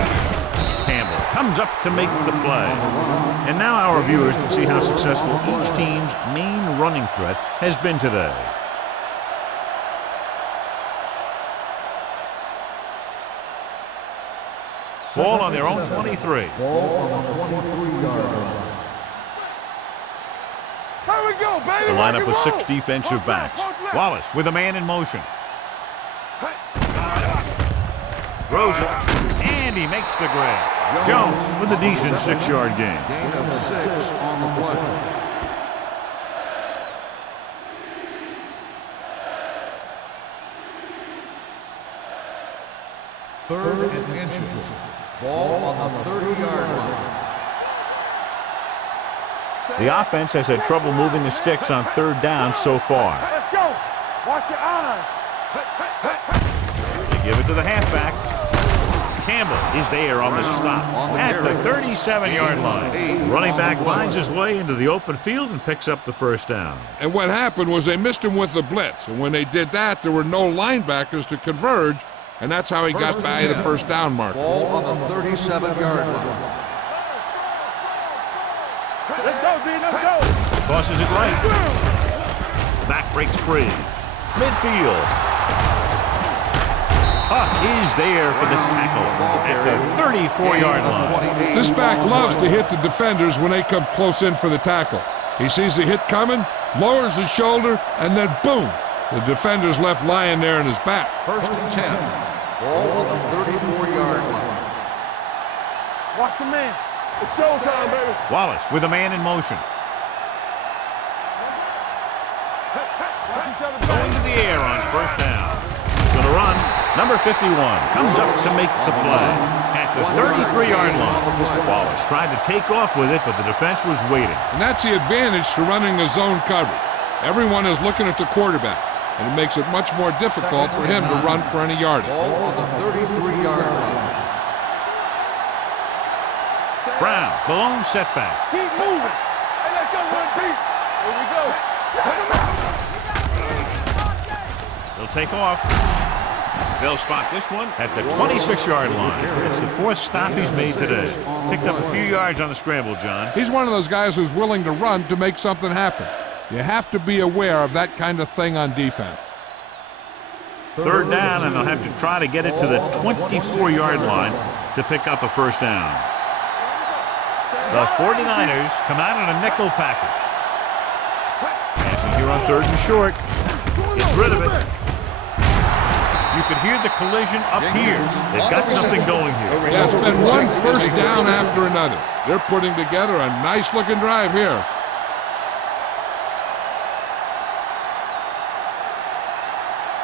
Campbell comes up to make the play. And now our viewers can see how successful each team's main running threat has been today. Ball on their own 23. Ball on the 23-yard line. Here we go, baby. The lineup with 6 Roll. defensive Punch left, backs. punch left. Wallace with a man in motion. Throws it, and he makes the grab. Jones with a decent 6-yard gain. Gain of 6 on the play. Third and inches. Ball on the 30-yard line. The offense has had trouble moving the sticks on 3rd down so far. Let's go. Watch your eyes. They give it to the halfback. Campbell is there on the stop at the 37-yard line. The running back finds his way into the open field and picks up the 1st down. And what happened was they missed him with the blitz. And when they did that, there were no linebackers to converge. And that's how he got by the 1st down marker. Ball on the 37-yard line. Let's go, D. Let's go. Tosses it right. Back breaks free. Midfield. Is there for the tackle at the 34-yard line. This back loves to hit the defenders when they come close in for the tackle. He sees the hit coming, lowers his shoulder, and then boom, the defender's left lying there in his back. 1st and 10. Ball on the 34-yard line. Watch your man. It's showtime, baby. Wallace with a man in motion. Going to the air on 1st down. He's going to run. Number 51 comes up to make the play at the 33-yard line. Wallace tried to take off with it, but the defense was waiting. And that's the advantage to running the zone coverage. Everyone is looking at the quarterback, and it makes it much more difficult for him to run for any yardage. Ball on the 33-yard line. Brown, the lone setback. Keep moving. Hey, let's go, run deep. Here we go. They'll take off. They'll spot this one at the 26-yard line. It's the 4th stop he's made today. Picked up a few yards on the scramble, John. He's one of those guys who's willing to run to make something happen. You have to be aware of that kind of thing on defense. 3rd down, and they'll have to try to get it to the 24-yard line to pick up a 1st down. The 49ers come out in a nickel package. Passing here on 3rd and short. Gets rid of it. You could hear the collision up here. They've got something going here. Yeah, it's been one 1st down after another. They're putting together a nice-looking drive here.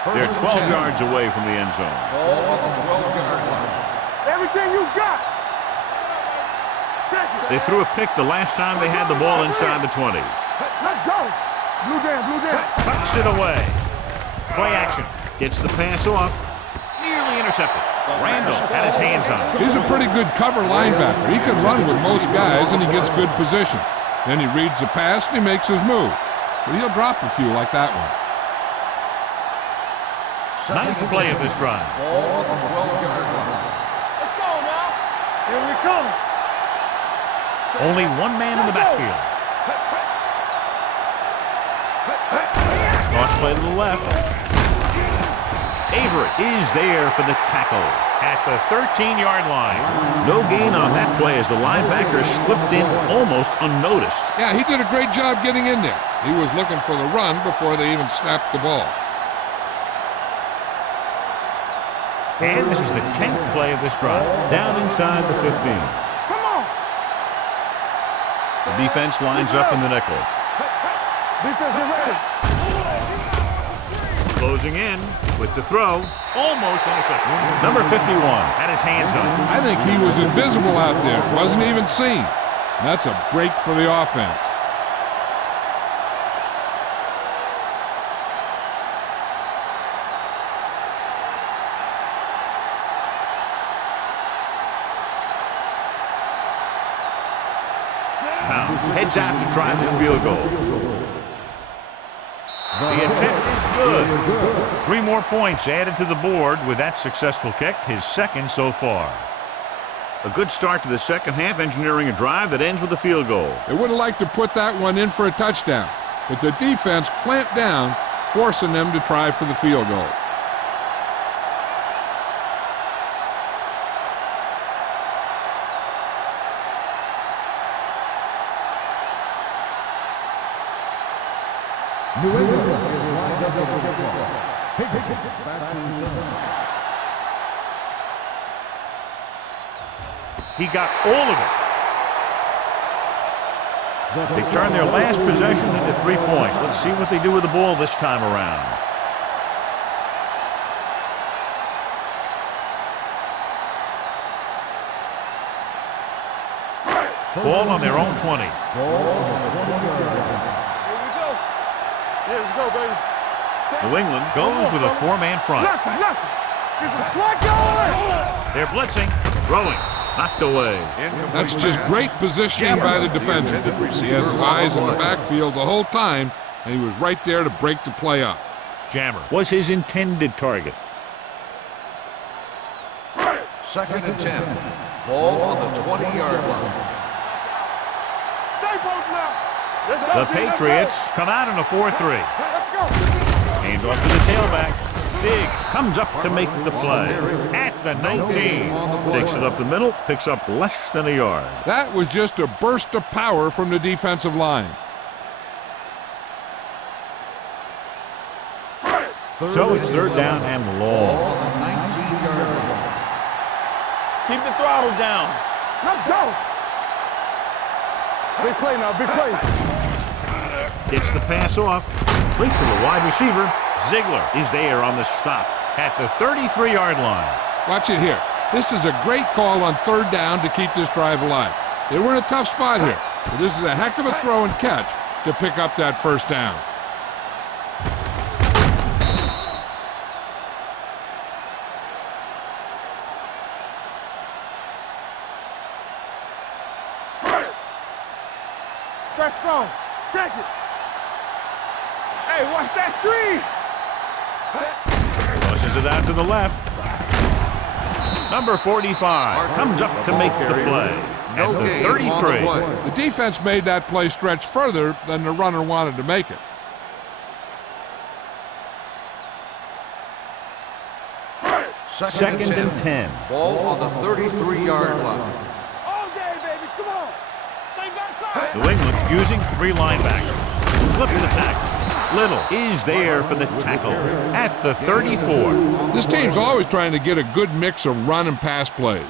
They're 12 yards away from the end zone. Ball on the 12-yard line. Everything you got. Check it. They threw a pick the last time they had the ball inside the 20. Let's go. Blue jam. Tucks it away. Play action. Gets the pass off. Nearly intercepted. Randall had his hands on it. He's a pretty good cover linebacker. He can run with most guys, and he gets good position. Then he reads the pass, and he makes his move. But he'll drop a few like that one. Ninth play of this drive. Ball on the 12-yard line. Let's go now. Here we come. Only one man in the backfield. Cross play to the left. Avery is there for the tackle at the 13-yard line. No gain on that play as the linebacker slipped in almost unnoticed. Yeah, he did a great job getting in there. He was looking for the run before they even snapped the ball. And this is the 10th play of this drive. Down inside the 15. Come on. The defense lines up in the nickel. Defense, get ready. Closing in with the throw. Almost intercepted. Number 51 had his hands on it. I think he was invisible out there. Wasn't even seen. And that's a break for the offense. Now heads out to try this field goal. The attempt is good. 3 more points added to the board with that successful kick, his second so far. A good start to the second half, engineering a drive that ends with a field goal. They would have liked to put that one in for a touchdown, but the defense clamped down, forcing them to try for the field goal. New England is lined up for the kickoff. Higgins back to center. He got all of it. They turned their last possession into 3 points. Let's see what they do with the ball this time around. Ball on their own 20. Here we go, baby. New England goes with a 4-man front. Get some slack going. They're blitzing, throwing, knocked away. That's just great positioning by the defender. He has his eyes in the backfield the whole time, and he was right there to break the play up. Jammer was his intended target. 2nd and 10. Ball on the 20-yard line. Stay close now. The Patriots come out in a 4-3. Let's go. Hands off to the tailback. Big comes up to make the play at the 19. Takes it up the middle, picks up less than a yard. That was just a burst of power from the defensive line. So it's 3rd down and long. Ball on the 19-yard line. Keep the throttle down. Let's go. Big play now, big play. Gets the pass off. Complete to the wide receiver. Ziegler is there on the stop at the 33-yard line. Watch it here. This is a great call on 3rd down to keep this drive alive. They were in a tough spot here, but this is a heck of a throw and catch to pick up that 1st down. Stretch strong. Check it. Hey, watch that screen. Tosses it out to the left. Number 45 comes up to make the play at the 33. The defense made that play stretch further than the runner wanted to make it. Second and 10. Ball on the 33-yard line. All day, baby. Come on. Stay back. New England using 3 linebackers. Slips the tackle. Little is there for the tackle at the 34. This team's always trying to get a good mix of run and pass plays.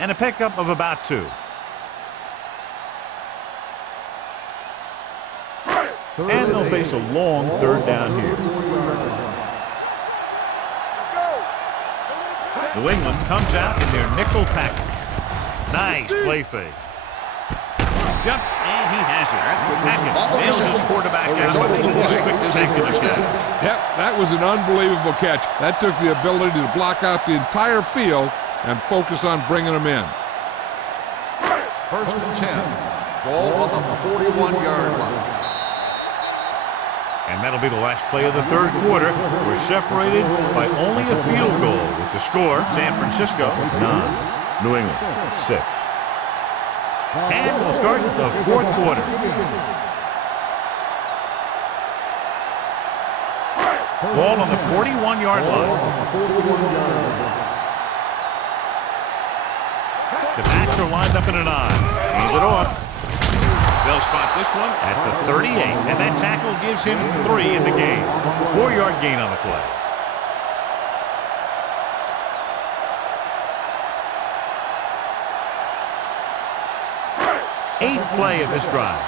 And a pickup of about 2. And they'll face a long 3rd down here. New England comes out in their nickel package. Nice play fake. jumps, and he has it. Hackett nails his quarterback out by making a spectacular catch. Yep, that was an unbelievable catch. That took the ability to block out the entire field and focus on bringing them in. 1st and 10. Ball on the 41-yard line. And that'll be the last play of the third quarter. We're separated by only a field goal with the score, San Francisco 9, New England 6. And we'll start the fourth quarter. Ball on the 41-yard line. The backs are lined up in a 9. Hand it off. They'll spot this one at the 38, and that tackle gives him 3 in the game. 4-yard gain on the play. Eighth play of this drive.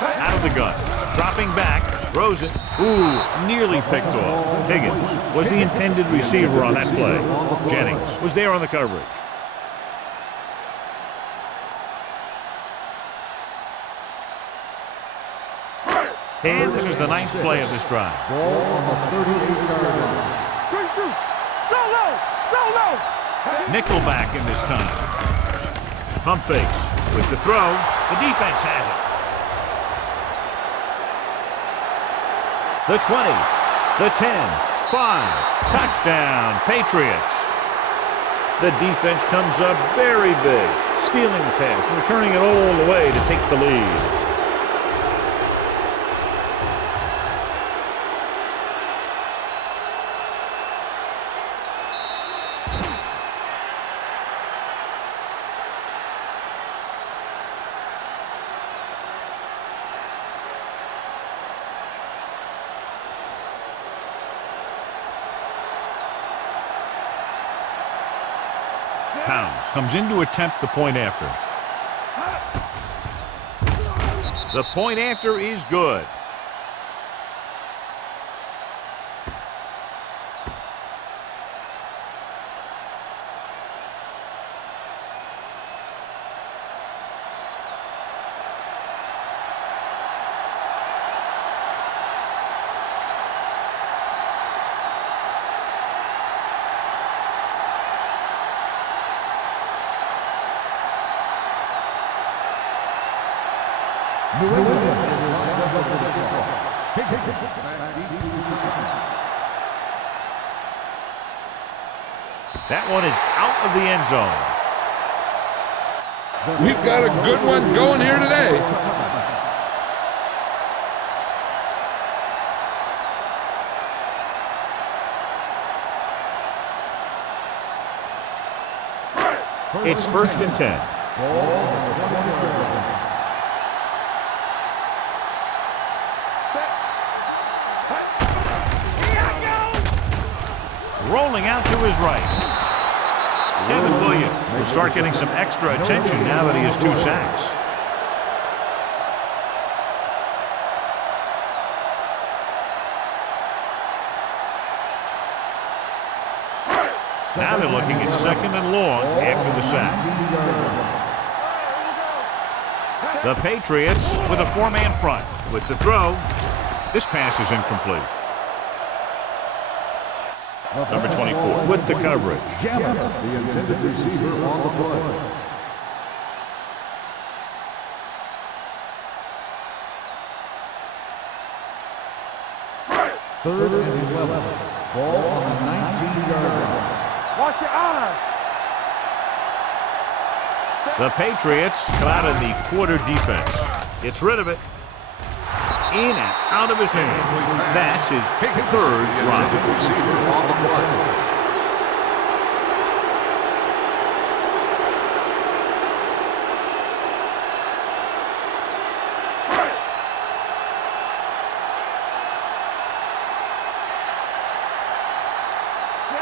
Out of the gun. Dropping back. Throws it. Ooh, nearly picked off. Higgins was the intended receiver on that play. Jennings was there on the coverage. And this is the 9th play of this drive. Ball on the 38-yard line. Good shoot. Go low. Go low. Nickelback in this time. Pump fakes with the throw. The defense has it. The 20, the 10, 5, touchdown, Patriots. The defense comes up very big, stealing the pass, and returning it all the way to take the lead. Pounds comes in to attempt the point after. The point after is good. New England is lined up for the kickoff. That one is out of the end zone. We've got a good one going here today. It's 1st and 10. Rolling out to his right. Kevin Williams will start getting some extra attention now that he has 2 sacks. Now they're looking at 2nd and long after the sack. The Patriots with a 4-man front. With the throw, this pass is incomplete. Number 24 with the coverage. The intended receiver on the play. Third and 11. Ball on the 19-yard line. Watch your eyes. The Patriots come out in the quarter defense. Gets rid of it. In and out of his hands. That's his 3rd drop. Receiver on the play.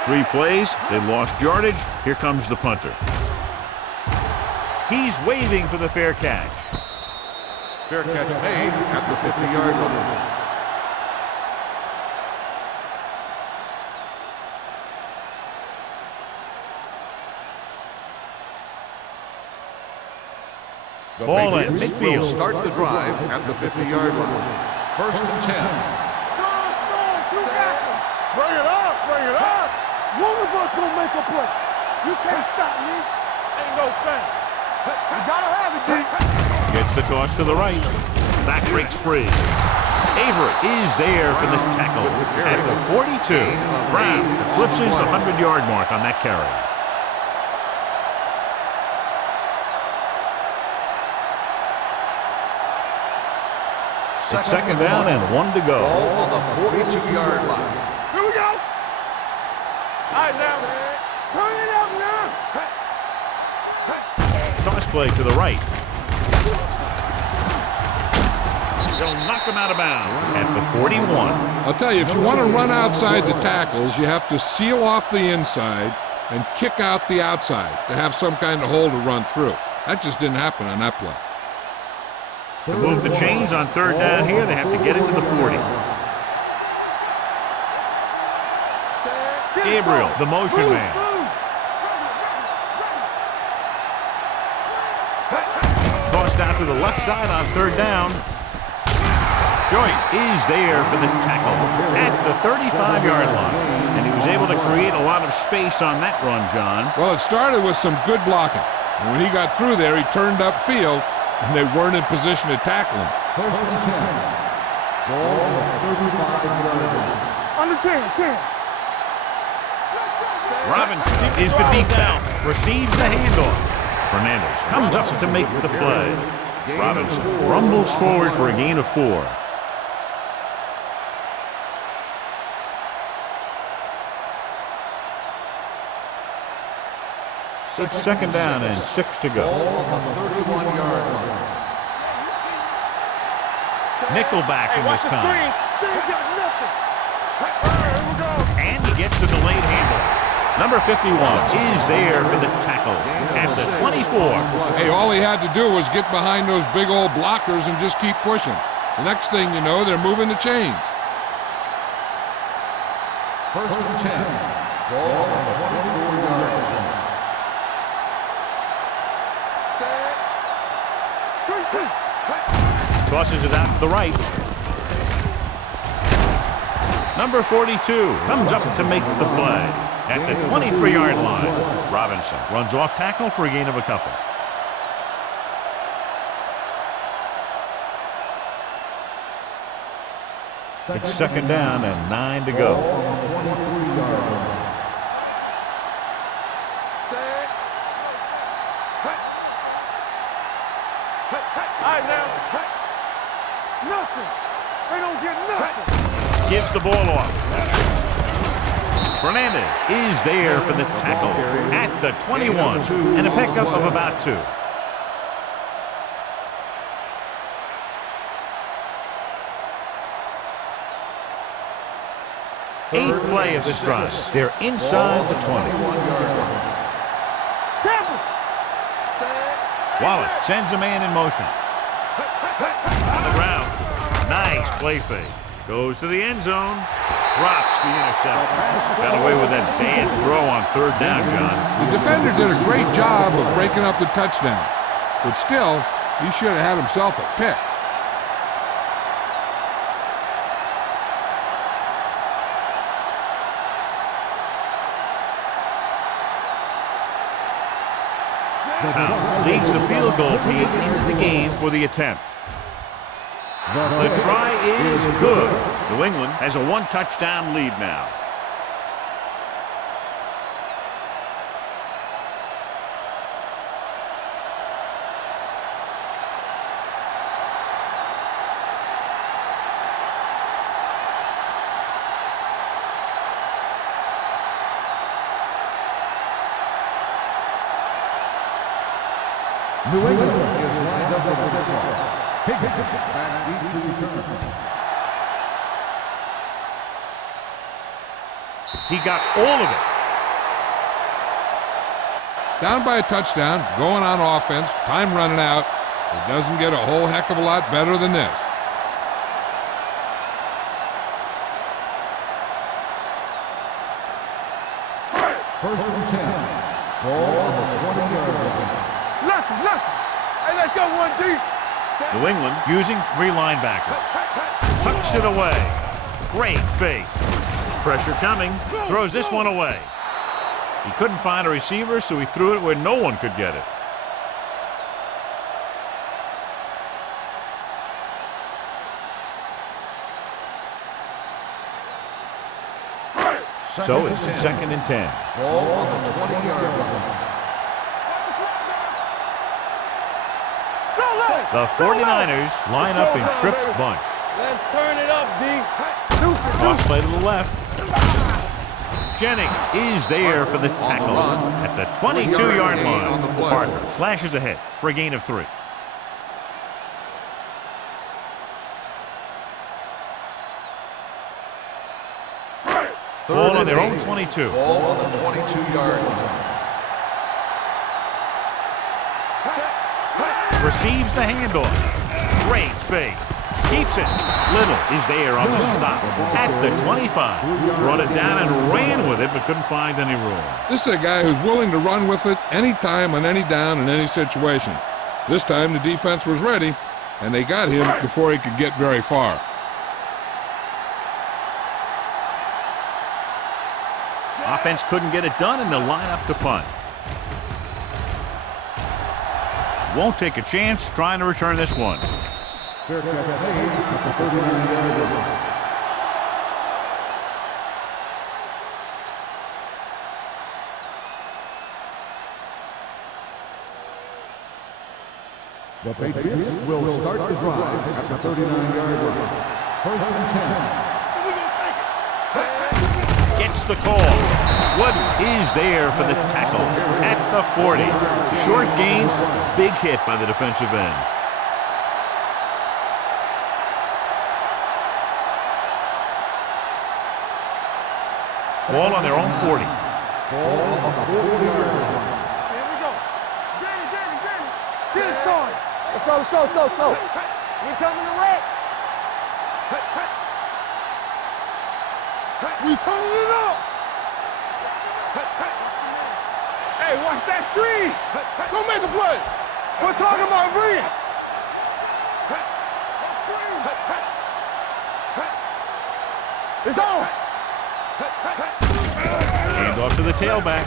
Three plays, they lost yardage. Here comes the punter. He's waving for the fair catch. Fair catch made at the 50-yard line. The Ball at Patriots will midfield. start the drive at the 50-yard line. 1st and 10. Bring it up, bring it up. One of us gonna make a play. You can't stop me. Ain't no thing. You gotta have it, D. Gets the toss to the right. Back breaks free. Avery is there for the tackle at the 42. Brown eclipses the 100-yard mark on that carry. It's 2nd down and 1 to go. Ball on the 42-yard line. Here we go. All right, now. Turn it up now. Toss play to the right. They'll knock him out of bounds at the 41. I'll tell you, if you want to run outside the tackles, you have to seal off the inside and kick out the outside to have some kind of hole to run through. That just didn't happen on that play. To move the chains on 3rd down here, they have to get it to the 40. Gabriel, the motion man. Tossed out to the left side on 3rd down. Joyce is there for the tackle at the 35-yard line. And he was able to create a lot of space on that run, John. Well, it started with some good blocking. And when he got through there, he turned upfield, and they weren't in position to tackle him. 1st and 10. Ball on the 35-yard line. Under 10. Robinson is the deep down, receives the handoff. Fernandez comes up to make the play. Robinson rumbles forward for a gain of 4. It's 2nd down and 6 to go. Ball on the 31-yard line. Nickelback in this time. And he gets the delayed handoff. Number 51 is there for the tackle at the 24. Hey, all he had to do was get behind those big old blockers and just keep pushing. The next thing you know, they're moving the chains. 1st and 10. Ball on the 24-yard line. Tosses it out to the right. Number 42 comes up to make the play at the 23-yard line. Robinson runs off tackle for a gain of a couple. It's 2nd down and 9 to go. Nothing. They don't get nothing. Gives the ball off. Fernandez is there for the tackle at the 21 and a pickup of about 2. Eighth play of this drive. They're inside the 20. Wallace sends a man in motion. On the ground. Nice play fake. Goes to the end zone. Drops the interception. Got away with that bad throw on 3rd down, John. The defender did a great job of breaking up the touchdown. But still, he should have had himself a pick. Now leads the field goal team into the game for the attempt. The try is good. New England has a 1-touchdown lead now. New England is lined up with the kickoff. Higgins back deep to return. He got all of it. Down by a touchdown, going on offense, time running out. It doesn't get a whole heck of a lot better than this. First and 10. Ball on the 20-yard line. Left. Hey, right, let's go, 1D. New England using 3 linebackers. Tucks it away. Great fake. Pressure coming. Throws this one away. He couldn't find a receiver, so he threw it where no one could get it. So it's 2nd and 10. Ball on the 20-yard line. The 49ers line up in Tripp's bunch. Let's turn it up, D. Cross play to the left. Jennings is there for the tackle at the 22-yard line. Parker slashes ahead for a gain of 3. Ball on their own 22. Ball on the 22-yard line. Receives the handoff. Great fake. Keeps it. Little is there on the stop at the 25. Brought it down and ran with it, but couldn't find any room. This is a guy who's willing to run with it anytime, on any down, in any situation. This time the defense was ready, and they got him before he could get very far. Offense couldn't get it done, and they'll line up to punt. Won't take a chance trying to return this one. Fair catch made at the 39-yard line. The Patriots will start the drive at the 39-yard line. 1st and 10. Gets the call. Wood is there for the tackle at the 40. Short gain, big hit by the defensive end. Ball on their own 40. Ball on the 40-yard line. Here we go. Danny. Shit is starting. Let's go. We coming to wreck. We turning it up. Hey, watch that screen. Go make a play. We're talking about Brian. It's on. Hand off to the tailback.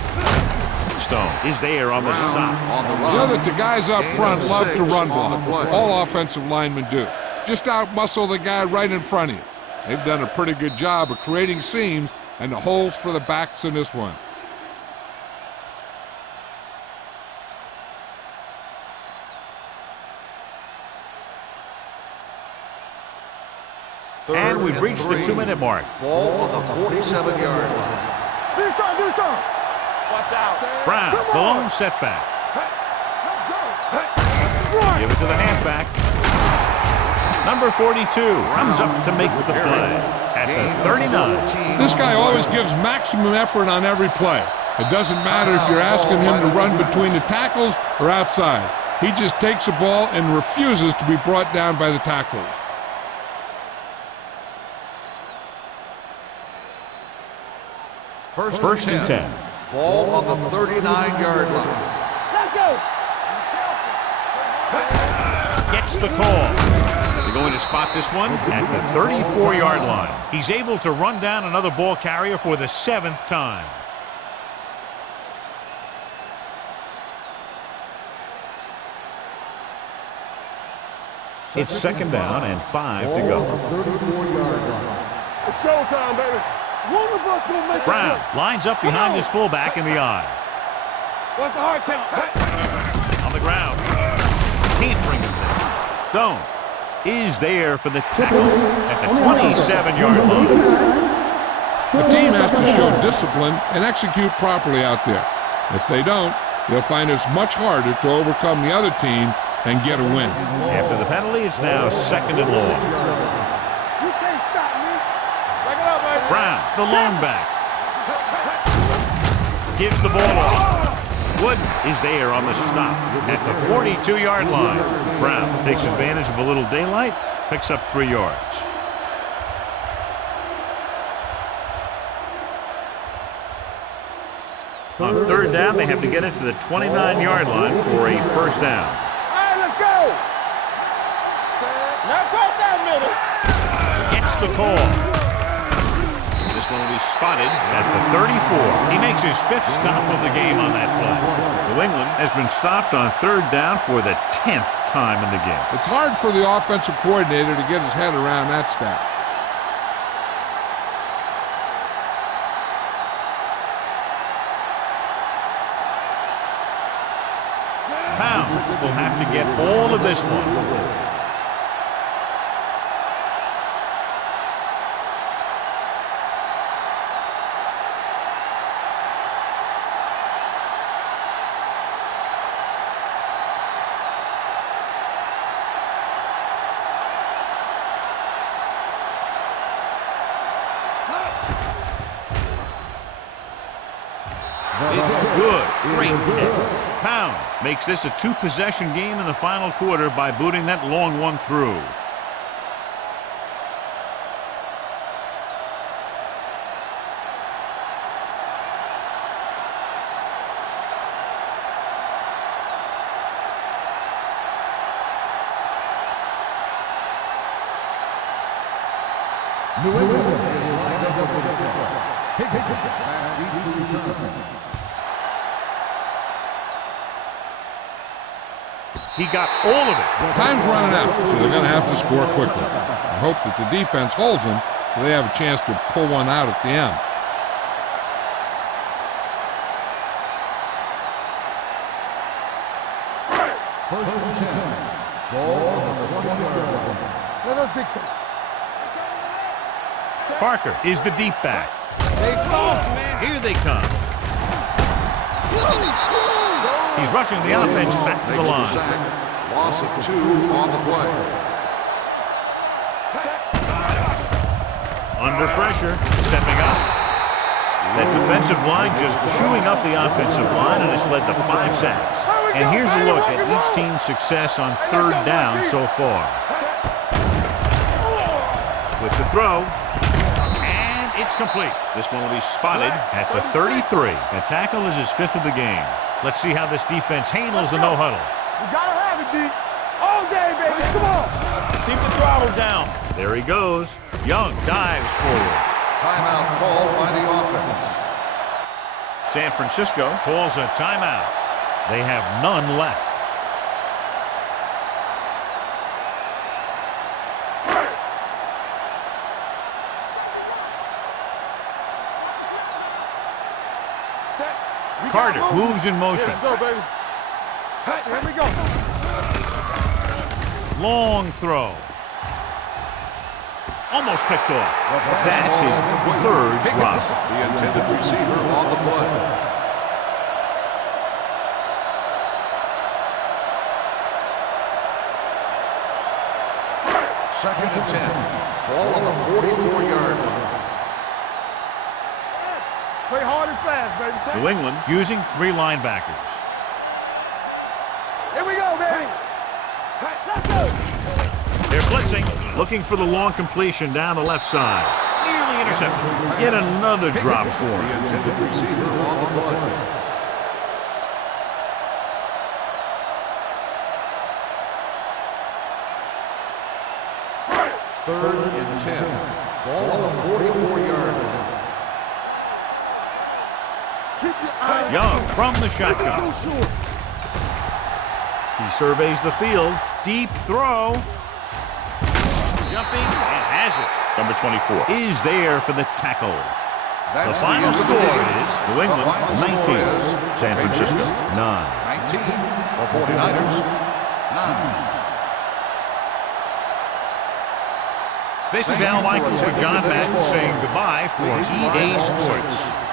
Stone is there on the stop. On the You run. know that the guys up front Gain of love to 6 run on the block. play. All offensive linemen do. Just out-muscle the guy right in front of you. They've done a pretty good job of creating seams and the holes for the backs in this one. And we've reached the 2-minute mark. Ball on the 47-yard line. Do something. Watch out. Brown, the lone setback. Give it to the halfback. Number 42 comes up to make the play at the 39. This guy always gives maximum effort on every play. It doesn't matter if you're asking him to run between the tackles or outside. He just takes the ball and refuses to be brought down by the tacklers. First and 10. Ball on the 39-yard line. Let's go. Gets the call. They're going to spot this one at the 34-yard line. He's able to run down another ball carrier for the 7th time. It's 2nd down and 5 to go. 34-yard line. It's showtime, baby. One of us will make Brown it. lines up behind his fullback in the eye. What's the hard count? On the ground. Can't bring him down. Stone is there for the tackle at the 27-yard line. The team has to show discipline and execute properly out there. If they don't, they'll find it's much harder to overcome the other team and get a win. After the penalty, it's now 2nd and long. You can't stop me. Back it up, baby. Brown, the lone back. Gives the ball off. Wood is there on the stop at the 42-yard line. Brown takes advantage of a little daylight, picks up 3 yards. On 3rd down, they have to get it to the 29-yard line for a 1st down. All right, let's go. the call. This one will be spotted at the 34. He makes his 5th stop of the game on that play. New England has been stopped on 3rd down for the 10th time in the game. It's hard for the offensive coordinator to get his head around that stat. Pounds will have to get all of this one. It's good. Great kick. Pounds makes this a 2-possession game in the final quarter by booting that long one through. New England is lined up with the kickoff. Back deep to return. He got all of it. Time's running out, so they're going to have to score quickly. I hope that the defense holds them so they have a chance to pull one out at the end. First and 10. Ball on the 20-yard line. Let us dictate. Parker is the deep back. Here they come. He's rushing the offense back to the line. Loss of 2 on the play. Under pressure, stepping up. That defensive line just chewing up the offensive line, and it's led to 5 sacks. And here's a look at each team's success on 3rd down so far. With the throw. It's complete. This one will be spotted at the 33. The tackle is his 5th of the game. Let's see how this defense handles the no-huddle. You gotta have it, D. All day, baby. Come on. Keep the throttle down. There he goes. Young dives forward. Timeout called by the offense. San Francisco calls a timeout. They have none left. Carter moves in motion. Let's go, baby. Hey, here we go. Long throw. Almost picked off. That's his 3rd drop. The intended receiver on the play. Second and 10. Ball on the 44-yard line. Play hard and fast, baby. New England using 3 linebackers. Here we go, baby. Let's go. They're blitzing, looking for the long completion down the left side. Nearly intercepted. Yet another drop for The him. intended receiver on the play. Third and 10. Ball on the 44-yard line. Young from the shotgun. He surveys the field. Deep throw. Jumping and has it. Number 24 is there for the tackle. The final score is New England 19, San Francisco 9. 19 for 49ers, 9. This is Al Michaels with John Madden saying goodbye for EA Sports.